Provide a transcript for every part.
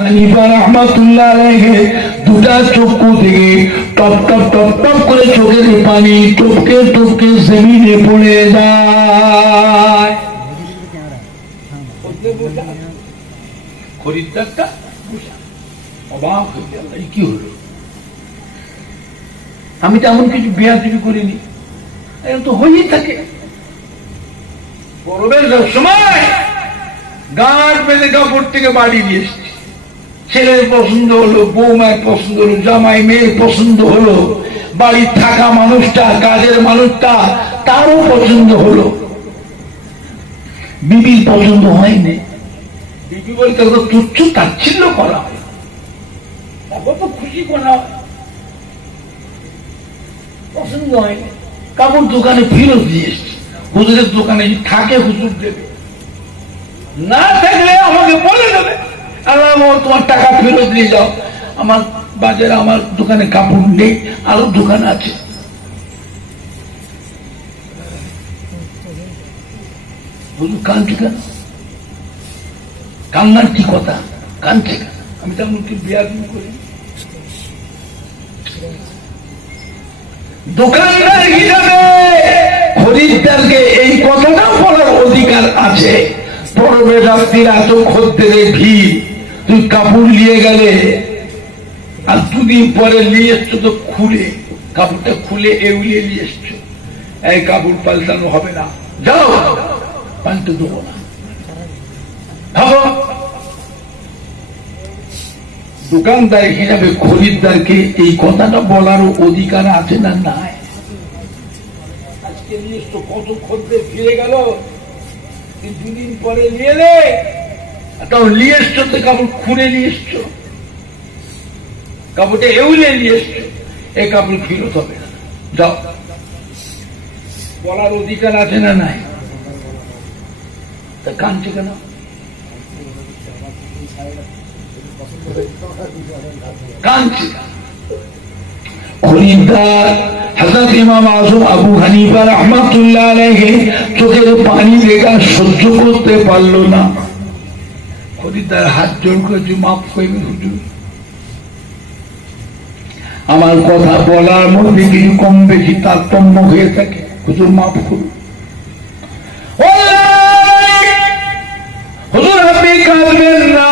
হানিফা রাহমাতুল্লাহ আলাইহি দুটা চক্ষু থেকে টপ টপ টপ টপ করে চোখের পানি টপকে টপকে জমিনে পড়ে যায়। খরিদ্দারটা অবাক হয়ে গেল, কি হলো? আমি তো এমন কিছু বেয়াদবি করিনি, এরকম তো হয়েই থাকে। পরবের সময় গান বেঁধে কাপড় থেকে বাড়ি নিয়ে এসছে, ছেলের পছন্দ হলো, বৌমায়ের পছন্দ হলো, জামাই মেয়ের পছন্দ হলো, বাড়ির থাকা মানুষটা, কাজের মানুষটা তারও পছন্দ হলো, বিবির পছন্দ হয়নি। বিবি বলতে তুচ্ছ তাচ্ছিল্য করা হয়, তারপর তো খুশি করা হয়, পছন্দ হয়নি। কাপড় দোকানে ফেরত দিয়ে এসছে, হুজুরের দোকানে থাকে হুজুর দেবে, না থাকলে আমাকে বলে দেবে, আল্লাহ তোমার টাকা ফেরত দিয়ে যাও, আমার বাজারে আমার দোকানে কাপড় নেই, আরো দোকান আছে। হুজুর কাঁদছে কেন? কান্নার কি কথা? কাঁদছে কেন? আমি তেমন কি বেয়াদবি করি? দোকানদার হিসাবে খরিদ্দারকে এই কথাটাও বলার অধিকার আছে, পরবে রাত্রির এত খদ্দের ভিড়, তুই কাপড় নিয়ে গেলে আর দুদিন পরে নিয়ে এসছো তো খুলে, কাপড়টা খুলে এউলিয়ে নিয়ে এসছো, এই কাপড় পাল্টানো হবে না, যাও, পাল্টে দেবো না। ভাবো, দোকানদার হিসাবে খরিদ্দারকে এই কথাটা বলার অধিকার আছে না নাই? আজকে নিয়ে এসছো, কত খদ্দের ফিরে গেল, দুদিন পরে নিয়ে এলে, তাও নিয়ে এসছো তো কাপড় খুলে নিয়ে এসছো, কাপড়টা এউলিয়ে নিয়ে এসছো, এই কাপড় ফেরত হবে না, যাও, বলার অধিকার আছে না নাই? তা কাঁদছে কেন? কাঁদছে খরিদ্দার হযরত ইমাম আযম আবু হানিফা রাহমাতুল্লাহ আলাইহি চোখের পানি দেখা সহ্য করতে পারল না। খরিদ্দার হাত জোড় করে মাফ করবেন হুজুর, আমার কথা বলার মধ্যে কিছু কম বেশি তারতম্য হয়ে থাকে, হুজুর মাফ করুন। হুজুর আপনি কাঁদবেন না,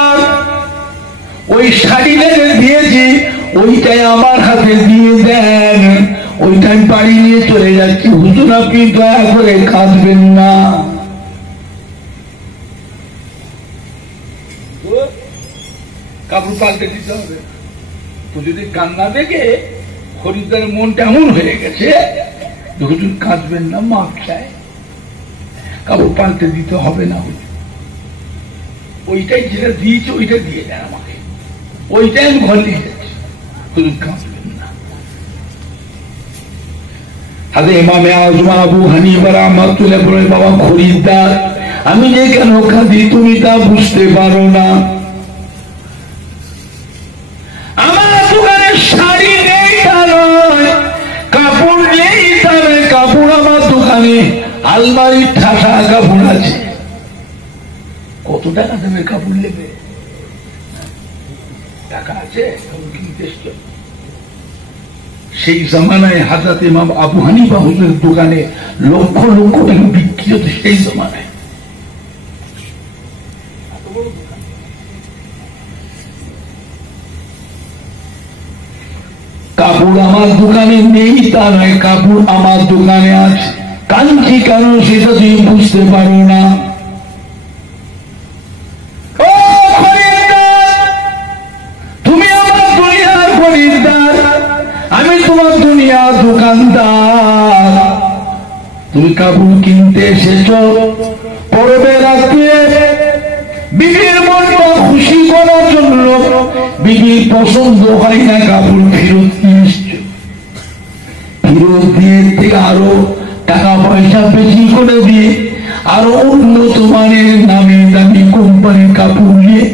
ওই শাড়িটা দিয়েছি ওইটাই আমার হাতে দিয়ে দেন, ওইটা আমি বাড়ি নিয়ে চলে যাচ্ছি, হুজুর আপনি দয়া করে কাঁদবেন না। কাপড় পাল্টে দিতে হবে। তো যদি কান্না দেখে খরিদ্দার মনটা এমন হয়ে গেছে, হুজুর কাঁদবেন না, মাপ চায়, কাপড় পাল্টে দিতে হবে না, ওইটাই যেটা দিয়েছে ওইটা দিয়ে দেন আমাকে, ওইটাই আমি ঘর নিয়ে যাচ্ছি, হুজুর কাঁদবেন না। হাতে ইমামে আযম আবু হানিফা রাহমাতুল্লাহ বলে, বাবা খরিদ্দার, আমি যে কেন কাঁদি তুমি তা বুঝতে পারো না, আমার দোকানে শাড়ি নেই তা নয়, কাপড় নেই তা নয়, কাপড় আমার দোকানে আলমারির ঠাসা কাপড় আছে, কত টাকা দেবে কাপড় নেবে? টাকা আছে, সেই জামানায় হযরত ইমাম আবু হানিফা হুজুরের দোকানে লক্ষ লক্ষ টাকা বিক্রি হতো, সেই জামানায়। কাপড় আমার দোকানে নেই তা নয়, কাপড় আমার দোকানে আছে, কাঞ্চি কেন সেটা তুমি বুঝতে পারো না। আমি তোমার দুনিয়ার দোকানদার, তুমি কাপড় কিনতে এসেছ, পরবে রাত্রে বিবির মনটা খুশি করার জন্য, বিবির পছন্দ হয় না, কাপড় ফেরত নিয়ে এসছ, ফেরত দিয়ে থেকে আরো টাকা পয়সা বেশি করে দিয়ে আরো উন্নত মানের নামি দামি কোম্পানির কাপড় নিয়ে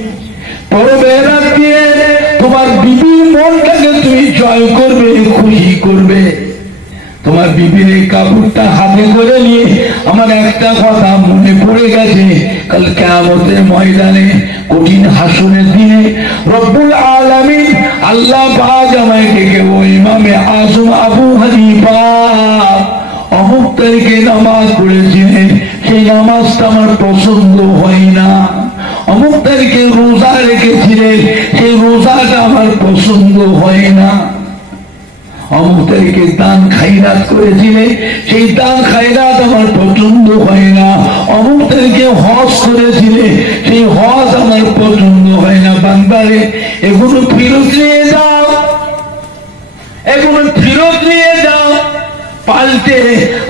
পরবে রাত্রে তোমার বিবির মনটাকে তুমি জয় করবে, খুশি করবে, তোমার বিবির এই কাপড়টা হাতে করে নিয়ে আমার একটা কথা মনে পড়ে গেছে, কাল কিয়ামতের ময়দানে কঠিন হাসরের দিনে রব্বুল আলামিন আল্লাহ পাক আমায় ডেকে ওই ইমামে আজম আবু হানিফা অমুক তারিখে নামাজ পড়েছিলেন, সেই নামাজটা আমার পছন্দ হয় না। অমুক তারিখে রোজা রেখেছিলেন, সেই রোজাটা আমার পছন্দ হয় না। অমুক তারিখে দান খায়রাত করেছিলেন, সেই দান খায়রাত আমার পছন্দ হয় না। অমুক তারিখে হজ করেছিলেন, সেই হজ আমার পছন্দ হয় না। বান্দারে এগুলো ফেরত নিয়ে যাও, এগুলো ফেরত নিয়ে যাও। পাল্টে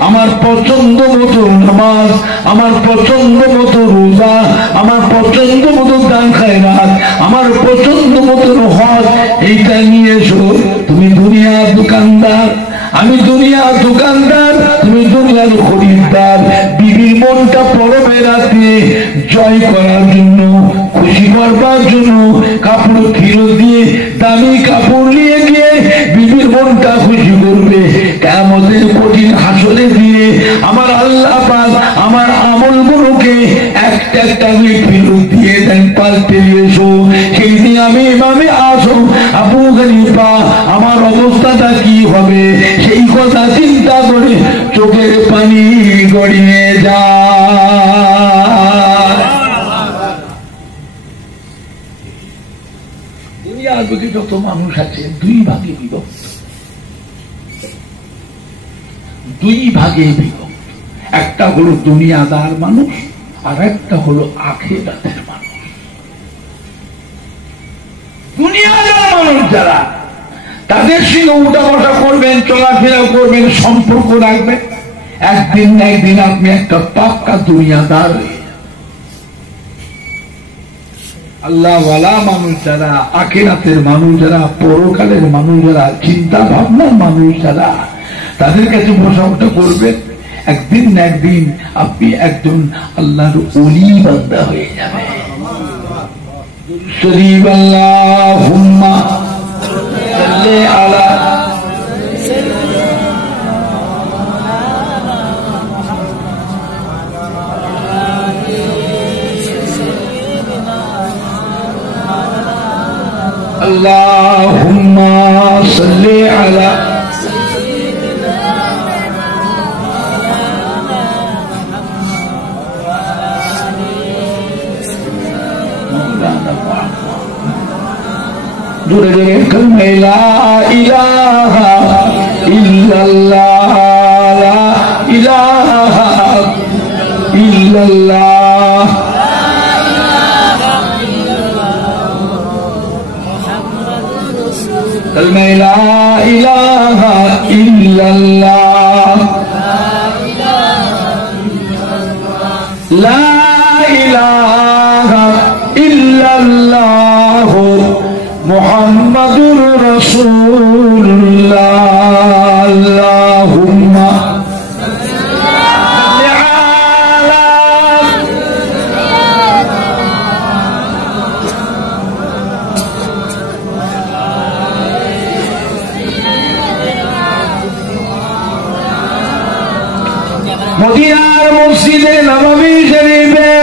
আমার পছন্দ মতো নামাজ, আমার পছন্দ মতো রোজা, আমার পছন্দ মতো দান খায়রাত, আমার পছন্দ মতো হজ, এইটা নিয়ে এসো। তুমি দুনিয়ার দোকানদার, আমি দুনিয়ার দোকানদার, তুমি দুনিয়ার খরিদ্দার। বিবির মনটা পরবে রাতে জয় করার জন্য, খুশি করবার জন্য কাপড় ফেরত দিয়ে দামি কাপড় নিয়ে গিয়ে বিবির মনটা খুশি করবে। কিয়ামতের কঠিন হাসরে দিয়ে আমার আল্লাহ পাক আমার আমলগুলোকে একটা একটা ফেরত দিয়ে দেন, পাল্টে এসো। সেই দিন আমি ইমামে আজম আবু হানিফা আমার অবস্থাটা কি হবে সেই কথা চিন্তা করে চোখের পানি গড়িয়ে যায়। দুনিয়ার বুকে যত মানুষ আছে দুই ভাগে বিভক্ত, দুই ভাগে বিভক্ত। একটা হলো দুনিয়াদার মানুষ, আর একটা হলো আখিরাতের মানুষ। দুনিয়াদার মানুষ যারা, তাদের সঙ্গে উঠাবসা করবেন, চলাফেরা করবেন, সম্পর্ক রাখবেন, একদিন না একদিন আপনি একটা পাক্কা দুনিয়াদার হয়ে যাবেন। আল্লাহওয়ালা মানুষ যারা, আখিরাতের মানুষ যারা, পরকালের মানুষ যারা, চিন্তা ভাবনার মানুষ যারা, তাদের কাছে বসা উঠা করবেন, একদিন না একদিন আপনি একজন আল্লাহর ওলি বান্দা হয়ে যাবেন। শরীফ আল্লাহুম্মা সাল্লি আলা আল্লাহুম্মা সাল্লি আলা জোরে জোরে কালিমা লা ইলাহা ইল্লাল্লাহ, লা ইলাহা ইল্লাল্লাহ। কালিমা লা ইলাহা ইল্লাল্লাহ, লা ইলাহা ইল্লাল্লাহ মুহাম্মাদুর রাসূলুল্লাহ। আল্লাহুম্মা মদিনার মসজিদে নববী শরীফে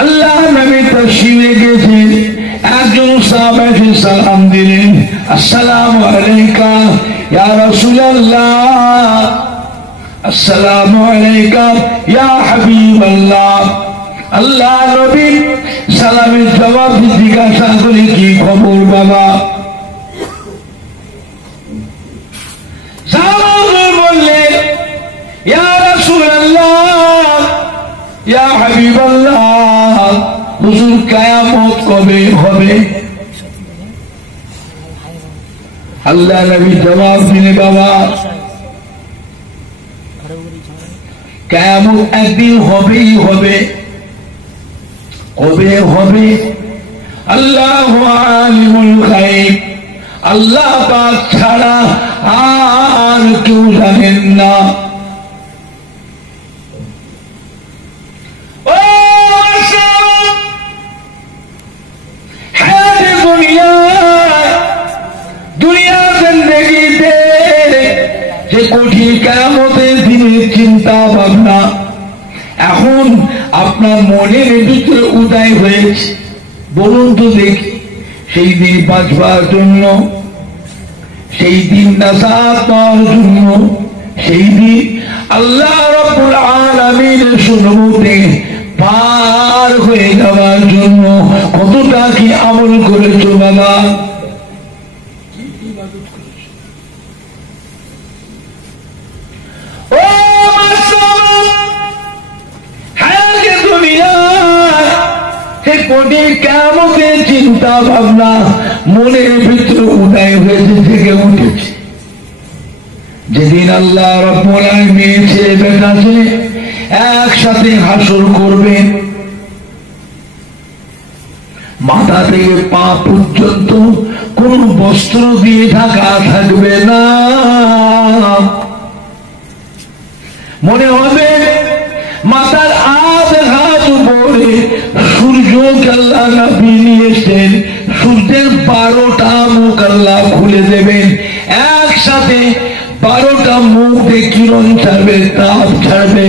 আল্লাহ নবী তাশরীফ গেছেন। একজন সাহাবা এসে সালাম দিলেন, আসসালামু আলাইকা ইয়া রাসূলুল্লাহ, আসসালামু আলাইকা ইয়া হাবিবাল্লাহ। আল্লাহ নবী সালামের জবাব জিজ্ঞাসা করে, কি খবর বাবা? সাহাবা বললেন, ইয়া রাসূলুল্লাহ, ইয়া হাবিবাল্লাহ, হুজুর কিয়ামত কবে হবে? আল্লাহ নবী জবাব দিলেন, বাবা কিয়ামত একদিন হবেই হবে। কবে হবে? আল্লাহু আলিমুল গায়ব, আল্লাহ পাক ছাড়া আর কেউ জানেন না। কঠিন কিয়ামতের দিনের চিন্তা ভাবনা এখন আপনার মনের ভিতরে উদয় হয়েছে। বলুন তো দেখি, সেই দিন বাঁচবার জন্য, সেই দিন নাজাত পাওয়ার জন্য, সেই দিন আল্লাহ রাব্বুল আলামিনের সুন্নতে পার হয়ে যাওয়ার জন্য কতটা কি আমল করেছো বাবা? কিয়ামতের চিন্তা ভাবনা মনের ভিতরে উদয় হয়েছে, জেগে উঠেছে। যেদিন আল্লাহ রাব্বুল আলামিন ছেলে বেটা ছেলে একসাথে হাসর করবেন, মাথা থেকে পা পর্যন্ত কোন বস্ত্র দিয়ে ঢাকা থাকবে না। মনে হবে মাথার আধ হাত উপরে সূর্যকে আল্লাহ নাবি নিয়েছেন, সূর্যের 12টা মুখ আল্লাহ খুলে দেবেন, একসাথে 12টা মুখ দিয়ে কিরণ ছাড়বে, তাপ ছাড়বে।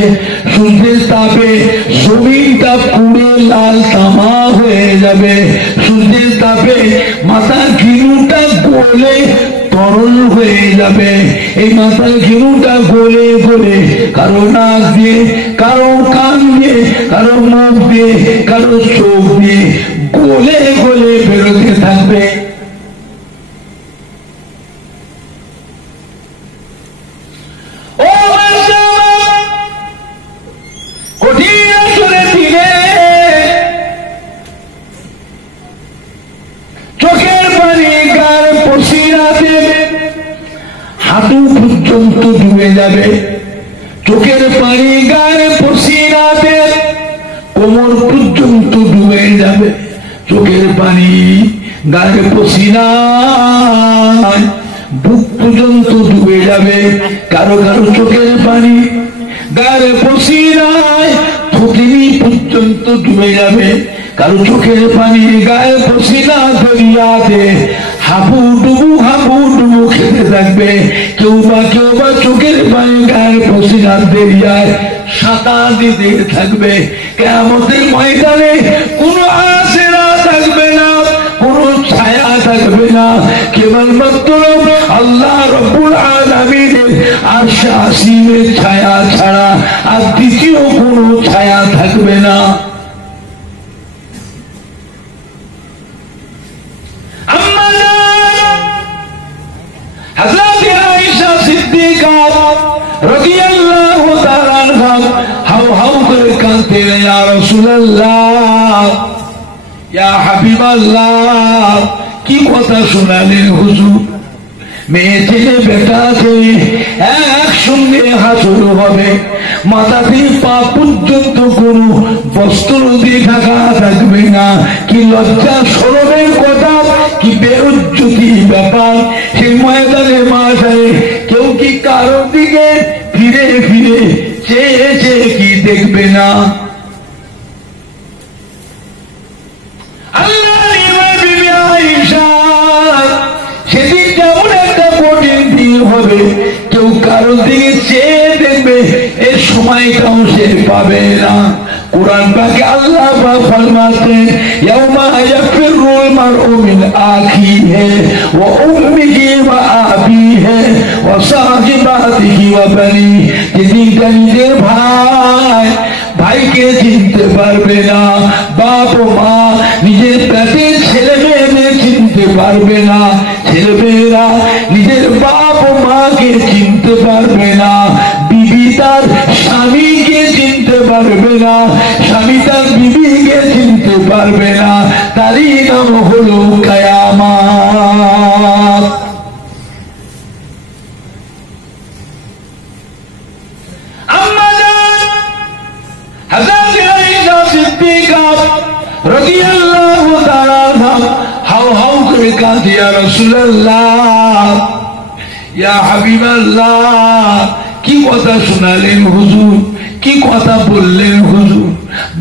সূর্যের তাপে জমিনটা পুড়ে লাল তামা হয়ে যাবে, সূর্যের তাপে মাথার ঘিলুটা গলে তরল হয়ে যাবে। এই মাথার ঘিলুটা গলে গলে কারো নাক দিয়ে, কারো কান দিয়ে, কারো মুখ দিয়ে, কারো চোখ দিয়ে গলে গলে বেরোতে থাকবে। হাঁটু পর্যন্ত ডুবে যাবে, চোখের পানি গায়ে পসিনাতে কোমর পর্যন্ত ডুবে যাবে, চোখের পানি গায়ে পসিনায় বুক পর্যন্ত ডুবে যাবে। কারো কারো চোখের পানি গায়ে পসিনায় থুতনি পর্যন্ত ডুবে যাবে, কারো চোখের পানি গায়ে পসিনা দরিয়াতে হাবুডুবু হাবুডুবু খেতে থাকবে। কেউ বা চোখের পানি গায়ে পসিনা দরিয়ায় সাঁতার দিতে থাকবে। কিয়ামতের ময়দানে কোনো আশরা থাকবে না, কোনো ছায়া থাকবে না, কেবলমাত্র আল্লাহ রাব্বুল আলামিনের আরশ আসিমের ছায়া ছাড়া আর দ্বিতীয় কোনো ছায়া থাকবে না। হযরত আয়েশা সিদ্দিকা রাদিয়াল্লাহু তাআলা আনহা হাউ হাউ করে কাঁদতেন, ইয়া রাসূলুল্লাহ, ইয়া হাবিবাল্লাহ, কি কথা শোনালেন হুজুর? মেয়ে ছেলে বেটা ছেলে একসঙ্গে হাসর হবে, মাথা থেকে পা পর্যন্ত কোনো বস্ত্র দিয়ে ঢাকা থাকবে না। কি লজ্জা শরমের কথা, কি বেউজ্জতি ব্যাপার। সেই ময়দানে মাঝারে কেউ কি কারো দিকে ফিরে ফিরে চেয়ে চেয়ে কি দেখবে না? সেদিন যেমন একটা কঠিন দিন হবে, কেউ কারোর দিকে চেয়ে দেখবে এর সময়টাও সে পাবে না। কুরআন পাকে আল্লাহ পাক ফরমাতেন, ইয়াউমা ইয়াফিরুল মারউ মিন আখিহি ওয়া উম্মিহি ওয়া আবিহি ওয়া সাহিবাতিহি ওয়া বানি। যেদিন নিজের ভাই ভাইকে চিনতে পারবে না, বাপ মা নিজের পেটের ছেলে মেয়েদের চিনতে পারবে না, ছেলে মেয়েরা নিজের বাপ মাকে চিনতে পারবে না, বিবি তার স্বামীকে চিনতে পারবে না, স্বামী তার বিবিকে চিনতে পারবে না। তারই নাম হলো কিয়ামত। হযরত আয়েশা সিদ্দিকা রাদিয়াল্লাহু তাআলা আনহা হাউ হাউ করে কাঁদে, ইয়া রাসূলুল্লাহ, ইয়া হাবিবাল্লাহ, কি কথা শোনালেন হুজুর, কি কথা বললেন হুজুর?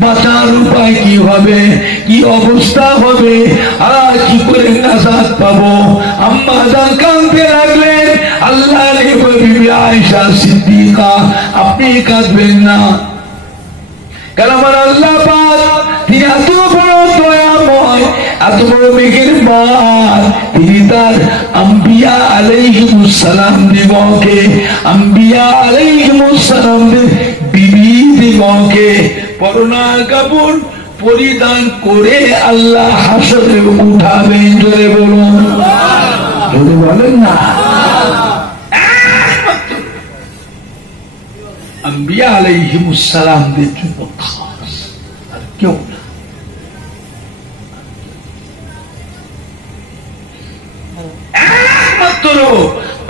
বাঁচার উপায় কি হবে, কি অবস্থা হবে, আর কি করে নাজাত পাবো? আম্মা জান কাঁদতে লাগলেন। আল্লাহর বিবি আয়েশা সিদ্দিকা, আপনি কাঁদবেন না। কেন আমার আল্লাহ পাক তিনি এত বড় দয়াময়, এত বড় মেহেরবান, তিনি তার আম্বিয়া আলাইহিমুস সালাম দিগকে, আম্বিয়া আলাইহিমুস সালামদের বিবি দিগকে পরনার কাপড় পরিধান করে আল্লাহ হাসরে উঠাবেন। জোরে বলুন, জোরে বলেন না। আম্বিয়া আলাইহিমুস সালামদের জন্য খাস, আর কেউ না। একমাত্র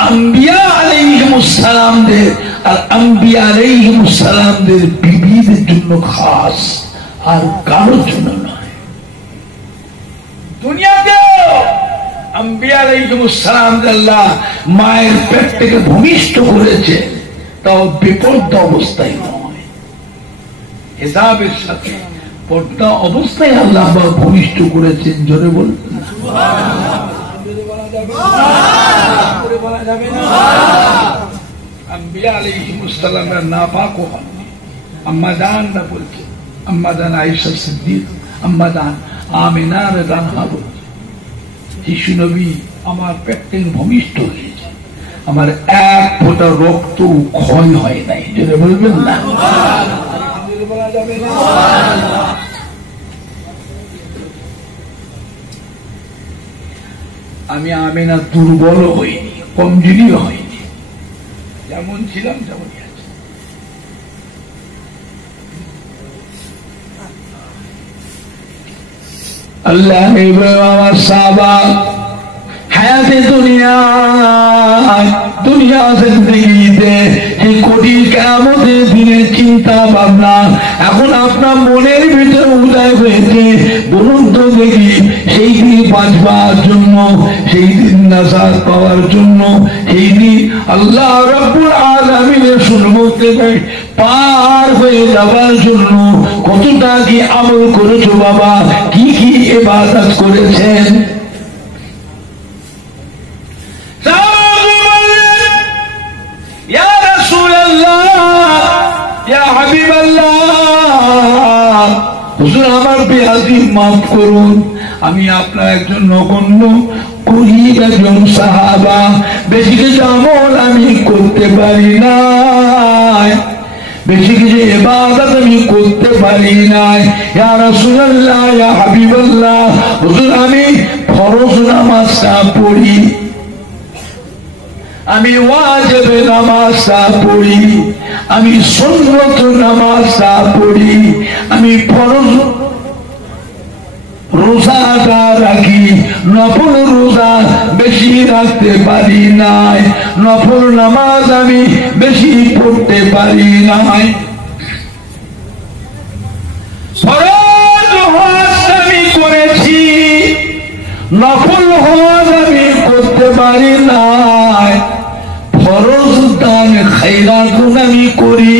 আম্বিয়া আলাইহিমুস সালামদের আর আম্বিয়া আলাইহিমুস সালামদের বিবিদের জন্য খাস, আর কারোর জন্য নয়। দুনিয়াতেও আম্বিয়া আলাইহিমুস সালামদের আল্লাহ মায়ের পেট থেকে ভূমিষ্ঠ করেছে, তাও বিপর্দা অবস্থায় নয়, হিসাবের সাথে পর্দা অবস্থায় আল্লাহ ভূমিষ্ঠ করেছেন। জোরে বলবেন না। আম্বিয়া আলাইহিমুস সালামরা নাপাক হন, আম্মা জান না বলছে, আম্মা জান আয়েশা সিদ্দিক, আম্মা জান আমিনা রাদিয়াল্লাহু আনহা, শিশু নবী আমার পেট থেকে ভূমিষ্ঠ হয়েছে, আমার এক ফোঁটা রক্ত ক্ষয় হয় নাই। যদি বলবেন না। আমি আমিনা দুর্বল হইনি, কমজোরি হয়নি, যেমন ছিলাম তেমনই আছে। আল্লাহ আমার সাহাবা হায়াতে দুনিয়া জিন্দেগিতে এই কঠিন কিয়ামতের দিনের চিন্তা ভাবনা এখন আপনার মনের ভিতরে উদয় হয়েছে। বলুন তো দেখি, সেই দিন বাঁচবার জন্য, সেই দিন নাজাত পাওয়ার জন্য, সেই দিন আল্লাহ রাব্বুল আলামিনের সম্মুখে পার হয়ে যাওয়ার জন্য কতটা কি আমল করেছো বাবা, কি কি ইবাদত করেছেন? আমার বেয়াদবি মাফ করুন, আমি আপনার একজন নগণ্য গরীব একজন সাহাবা, বেশি কিছু আমল আমি করতে পারি না, বেশি কিছু ইবাদত আমি করতে পারি না। ইয়া রাসূলুল্লাহ, ইয়া হাবিবাল্লাহ, হুজুর আমি ফরজ নামাজটা পড়ি, আমি ওয়াজিব নামাজটা পড়ি, আমি সুন্নত নামাজটা পড়ি, আমি ফরজ রোজাটা রাখি, নফল রোজা বেশি রাখতে পারি নাই, নফল নামাজ আমি বেশি পড়তে পারি নাই, ফরজ হজ আমি করেছি, নফল হজ আমি করতে পারি নাই, ফরজ দান খায়রাত আমি করি,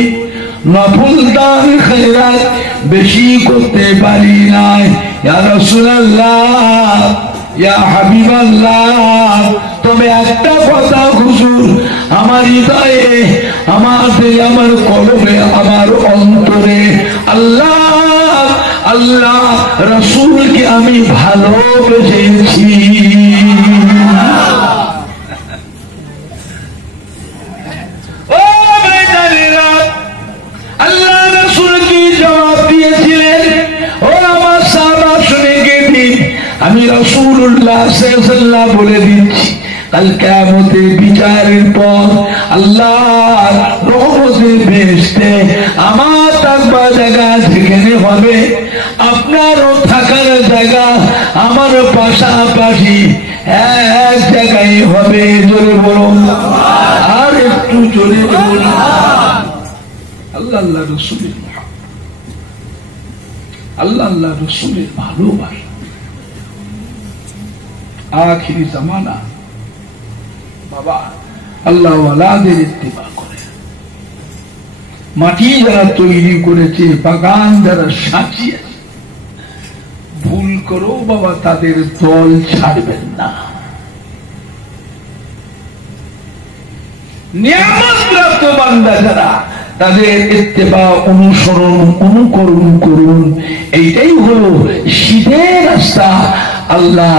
নফল দান খায়রাত বেশি করতে পারি নাই। ইয়া রাসূলুল্লাহ, ইয়া হাবিবাল্লাহ, তবে একটা কথা হুজুর, আমার হৃদয়ে, আমার কলবে, আমার অন্তরে আল্লাহ আল্লাহ রাসূলকে আমি ভালোবেসেছি। আল্লাহ রাসূল কি জবাব দিয়েছিলেন? ও আমার সাহাবা শুনে গেছি, আমি রাসূলুল্লাহ সাল্লাল্লাহু আলাইহি ওয়াসাল্লাম বলে দিচ্ছি, কাল কিয়ামতের বিচারের পর আল্লাহ রহমতের বেহেশতে আমার থাকবার জায়গা যেখানে হবে, আপনারও থাকার জায়গা আমার পাশাপাশি এক জায়গায় হবে। জোরে বলুন, আর একটু জোরে বলুন। আল্লাহ আল্লাহ রসুলের আল্লাহ আল্লাহ রসুলের ভালোবাসা, আখিরি জামানা বাবা আল্লাহ ওয়ালাদের ইত্তিবা করে, মাটি যারা তৈরি করেছে, বাগান যারা সাজিয়েছে, ভুল করো বাবা তাদের দল ছাড়বেন না। নিয়ামত প্রাপ্ত বান্দা যারা, তাদের ইত্তেবা, অনুসরণ, অনুকরণ করুন। এইটাই হলো সিধে রাস্তা, আল্লাহ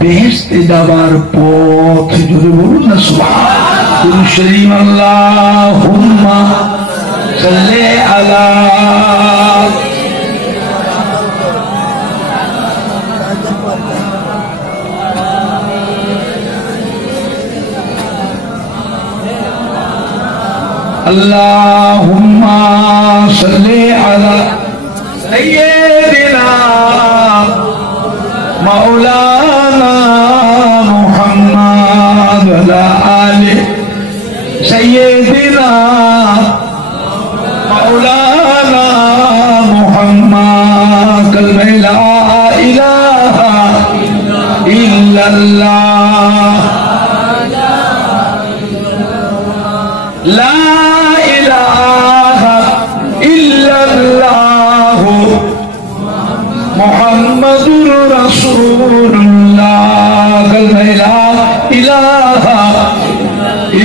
বেহেশতে যাবার পথ। যদি বলুন না সুবহানাল্লাহ। শরীফ আল্লাহুম্মা সাল্লি আলা Allahumma salli ala sayyidina maulana Muhammad wa ala ali sayyidina maulana Muhammad kalma la ilaha illallah la Muhammadur Rasulullah, la ilaha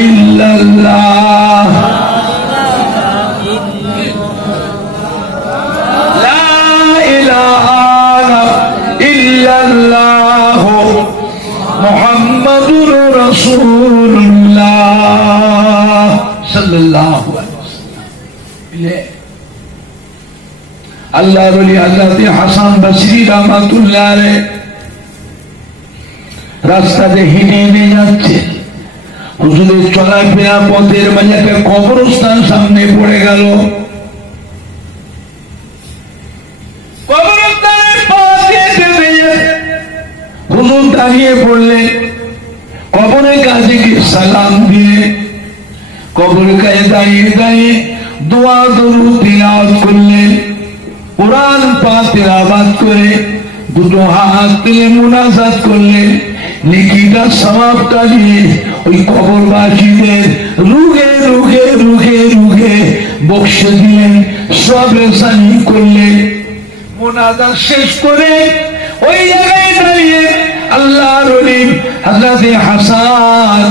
illallah, la ilaha illallah, Muhammadur Rasulullah sallallahu alaihi wasallam. আল্লাহ বলি হযরত হাসান বসরি রাহমাতুল্লাহ আলাইহি রাস্তাতে হেঁটে হেঁটে যাচ্ছে, হুজুরের চলাফেরা পথের মাঝে একটা কবরস্থান সামনে পড়ে গেল। কবরস্থানের পাশে হুজুর দাঁড়িয়ে পড়লেন, কবরের কাছে গিয়ে সালাম দিয়ে কবরের কাছে দাঁড়িয়ে দাঁড়িয়ে দোয়া দরুদ তিলাওয়াত করলেন। কুরআন পাক তেলাওয়াত করে দুটো হাত তুলে মুনাজাত করলেন। নেকিটা সওয়াবটা দিয়ে ওই কবরবাসীদের রুহে রুহে রুহে রুহে বকশে দিলেন, সবরেসানি করলেন। মুনাজাত শেষ করে ওই জায়গায় দাঁড়িয়ে আল্লাহর ওলি হযরত হাসান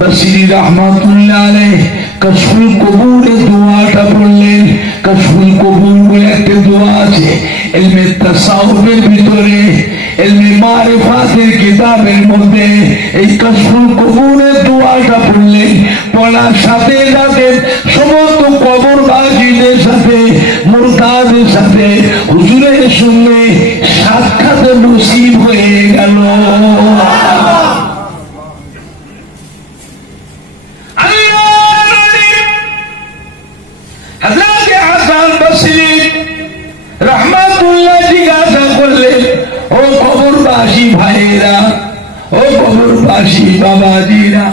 বসরি রাহমাতুল্লাহ আলাইহি কাশফুল কবুরের দোয়াটা পড়লেন। কাশফুল কবুর বলে একটা দোয়া আছে ইলমে তাসাউফের ভিতরে, ইলমে মারিফাতের কিতাবের মধ্যে এই কাশফুল কবুরের দোয়াটা পড়লেন। পড়ার সাথে সাথে সমস্ত কবরবাসীদের সাথে, মুরতাদের সাথে হুজুরের সঙ্গে সাক্ষাৎ নসিব হয়ে গেল। রহমাতুল্লাহ জিজ্ঞাসা করলেন, ও কবরবাসী ভাইয়েরা, ও কবরবাসী বাবাজিরা,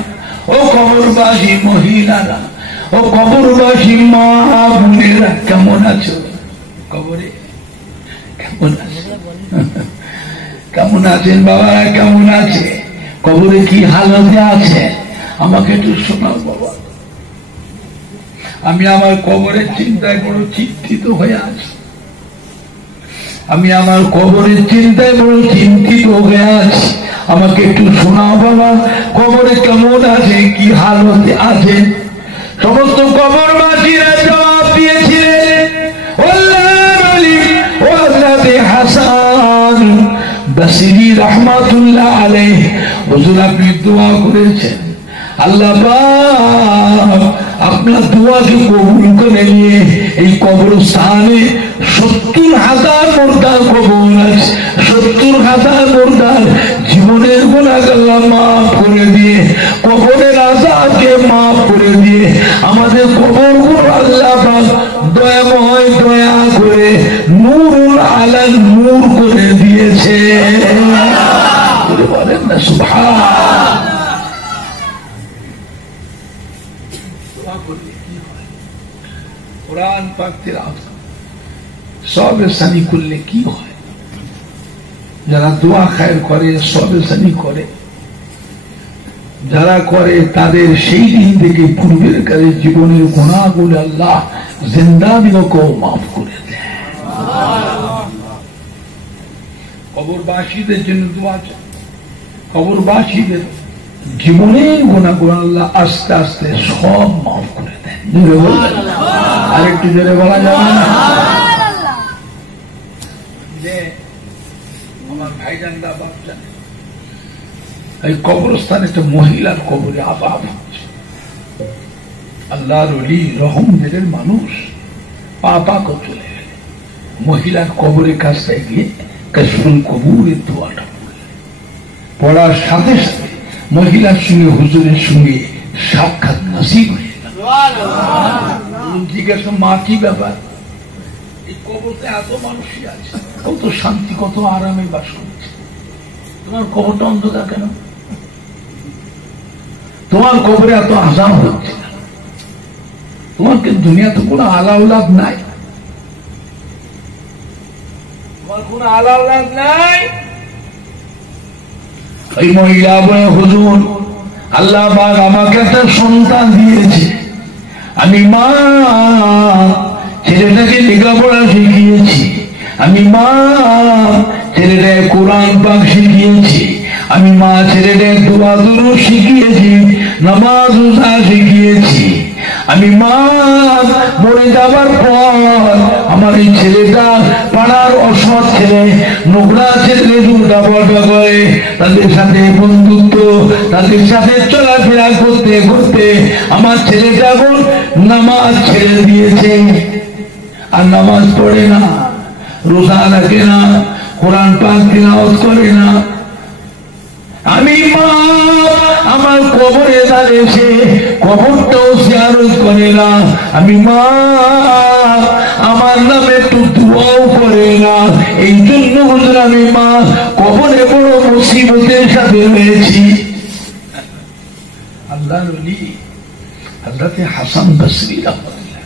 ও কবরবাসী মহিলারা, ও কবরবাসী মা বোনেরা, কেমন আছো? কবরে কেমন আছে? কেমন আছেন বাবারা? কেমন আছে? কবরে কি হালতে আছে? আমাকে একটু শোনাও বাবা। আমি আমার কবরের চিন্তায় বড় চিন্তিত হয়ে আছি। আমি আমার কবরের চিন্তায় বড় চিন্তিত হয়ে আছি। আমাকে একটু শোনাও বাবা, কবরে কেমন আছে, কি হালতে আছে? সমস্ত কবরবাসীরা জবাব দিয়েছিলেন, হাসান বসরি রাহমাতুল্লাহ আলাইহি, হুজুর আপনি দোয়া করেছেন, আল্লাহ পাক আপনার দোয়াকে কবুল করে নিয়ে এই কবরস্থানে 70,000 মুর্দার কবর আছে। 70,000 মুর্দার জীবনের গুনাহগাল্লাহ মাফ করে দিয়ে, কবরের আযাবকে মাফ করে দিয়ে, আমাদের কবরগুলো আল্লাহ পাক দয়াময় দয়া করে নূরুল আলা নূর করে দিয়েছে। বলেন না সুবহানাল্লাহ। কুরআন পাক তেলাওয়াত সবে সানি করলে কি হয়? যারা দোয়া খায়ের করে, সবে সানি করে, যারা করে তাদের সেই দিন থেকে পূর্বের কালে জীবনের গুনাহগুলো আল্লাহ জিন্দাদিনকেও মাফ করে দেয়। কবরবাসীদের জন্য দোয়া চাই, কবরবাসীদের জীবনের গুনাহগুলো আল্লাহ আস্তে আস্তে সব মাফ করে দেন। আরেকটু জোরে বলা যাবে না? আমার ভাইজানরা বাচ্চা এই কবরস্থানে একটা মহিলার কবরে আবাদ হচ্ছে। আল্লাহর ওলি রহমতের মানুষ পা চলে গেল, মহিলার কবরের কাছে গিয়ে কাশফুল কবুরের দোয়াটা পড়ার সাথে সাথে মহিলার সঙ্গে হুজুরের সঙ্গে সাক্ষাৎ নসিব হয়ে গেল। জিজ্ঞাসা, মা কি ব্যাপার? এই কবরতে এত মানুষই আছে, কত শান্তি কত আরামে বাস করছে, তোমার কবরটা অন্ধকার কেন? তোমার কবরে এত আজান হচ্ছে না? তোমাকে দুনিয়াতে কোনো আলাউলাদ নাই, তোমার কোনো আলাউলাদ নাই। ওই মহিলা বলে, হুজুর আল্লাহ পাক আমাকে একটা সন্তান দিয়েছে, আমি মা ছেলেটাকে লেখাপড়া শিখিয়েছি, আমি মা ছেলেটাকে কোরআন পাক শিখিয়েছি, আমি মা ছেলেটাকে দোয়া দুরূদ শিখিয়েছি, নামাজ রোজা শিখিয়েছি, আমি মা মরে যাবার পর আমার এই ছেলেটা পাড়ার অসৎ ছেলে নোংরা ছেলে উল্টা পাল্টা করে, তাদের সাথে বন্ধুত্ব, তাদের সাথে চলাফেরা করতে করতে আমার ছেলেটা এখন নামাজ ছেড়ে দিয়েছে, আর নামাজ পড়ে না, রোজা রাখে না, কোরআন পাক তিলাওয়াত করে না। আমি মা আমার কবরে দাঁড়িয়েছে, কবরটাও জিয়ারত করে না, আমি মা আমার নামে একটু দোয়াও করে না। এই জন্য হুজুর আমি মা কবরে বড় মুসিবতের সাথে রয়েছি। আল্লাহর ওলি হযরত হাসান বসরি রাহমাতুল্লাহ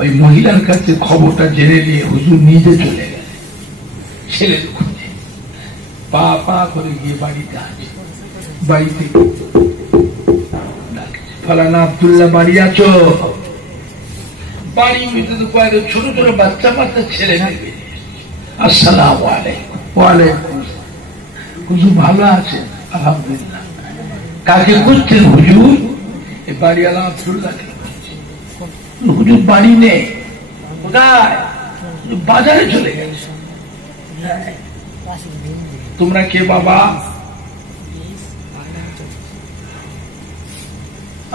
ওই মহিলার কাছে খবরটা জেনে নিয়ে হুজুর নিজে চলে গেলেন ছেলের খুঁজে, পা করে গিয়ে বাড়িতে আছে, বাড়িতে ফালানা আব্দুল্লাহ বাড়ি আছো? বাড়ির ভিতরে কয়েকটা ছোট ছোট বাচ্চা ছেলে নেবে। আসসালামু আলাইকুম। ওয়ালাইকুম। হুজুর ভালো আছেন? আলহামদুলিল্লাহ। কাকে খুঁজছেন হুজুর? এই বাড়িওয়ালা আব্দুল্লাহকে। হুজুর বাড়ি নেই, কোথায়? বাজারে চলে গেছে। তোমরা কে বাবা?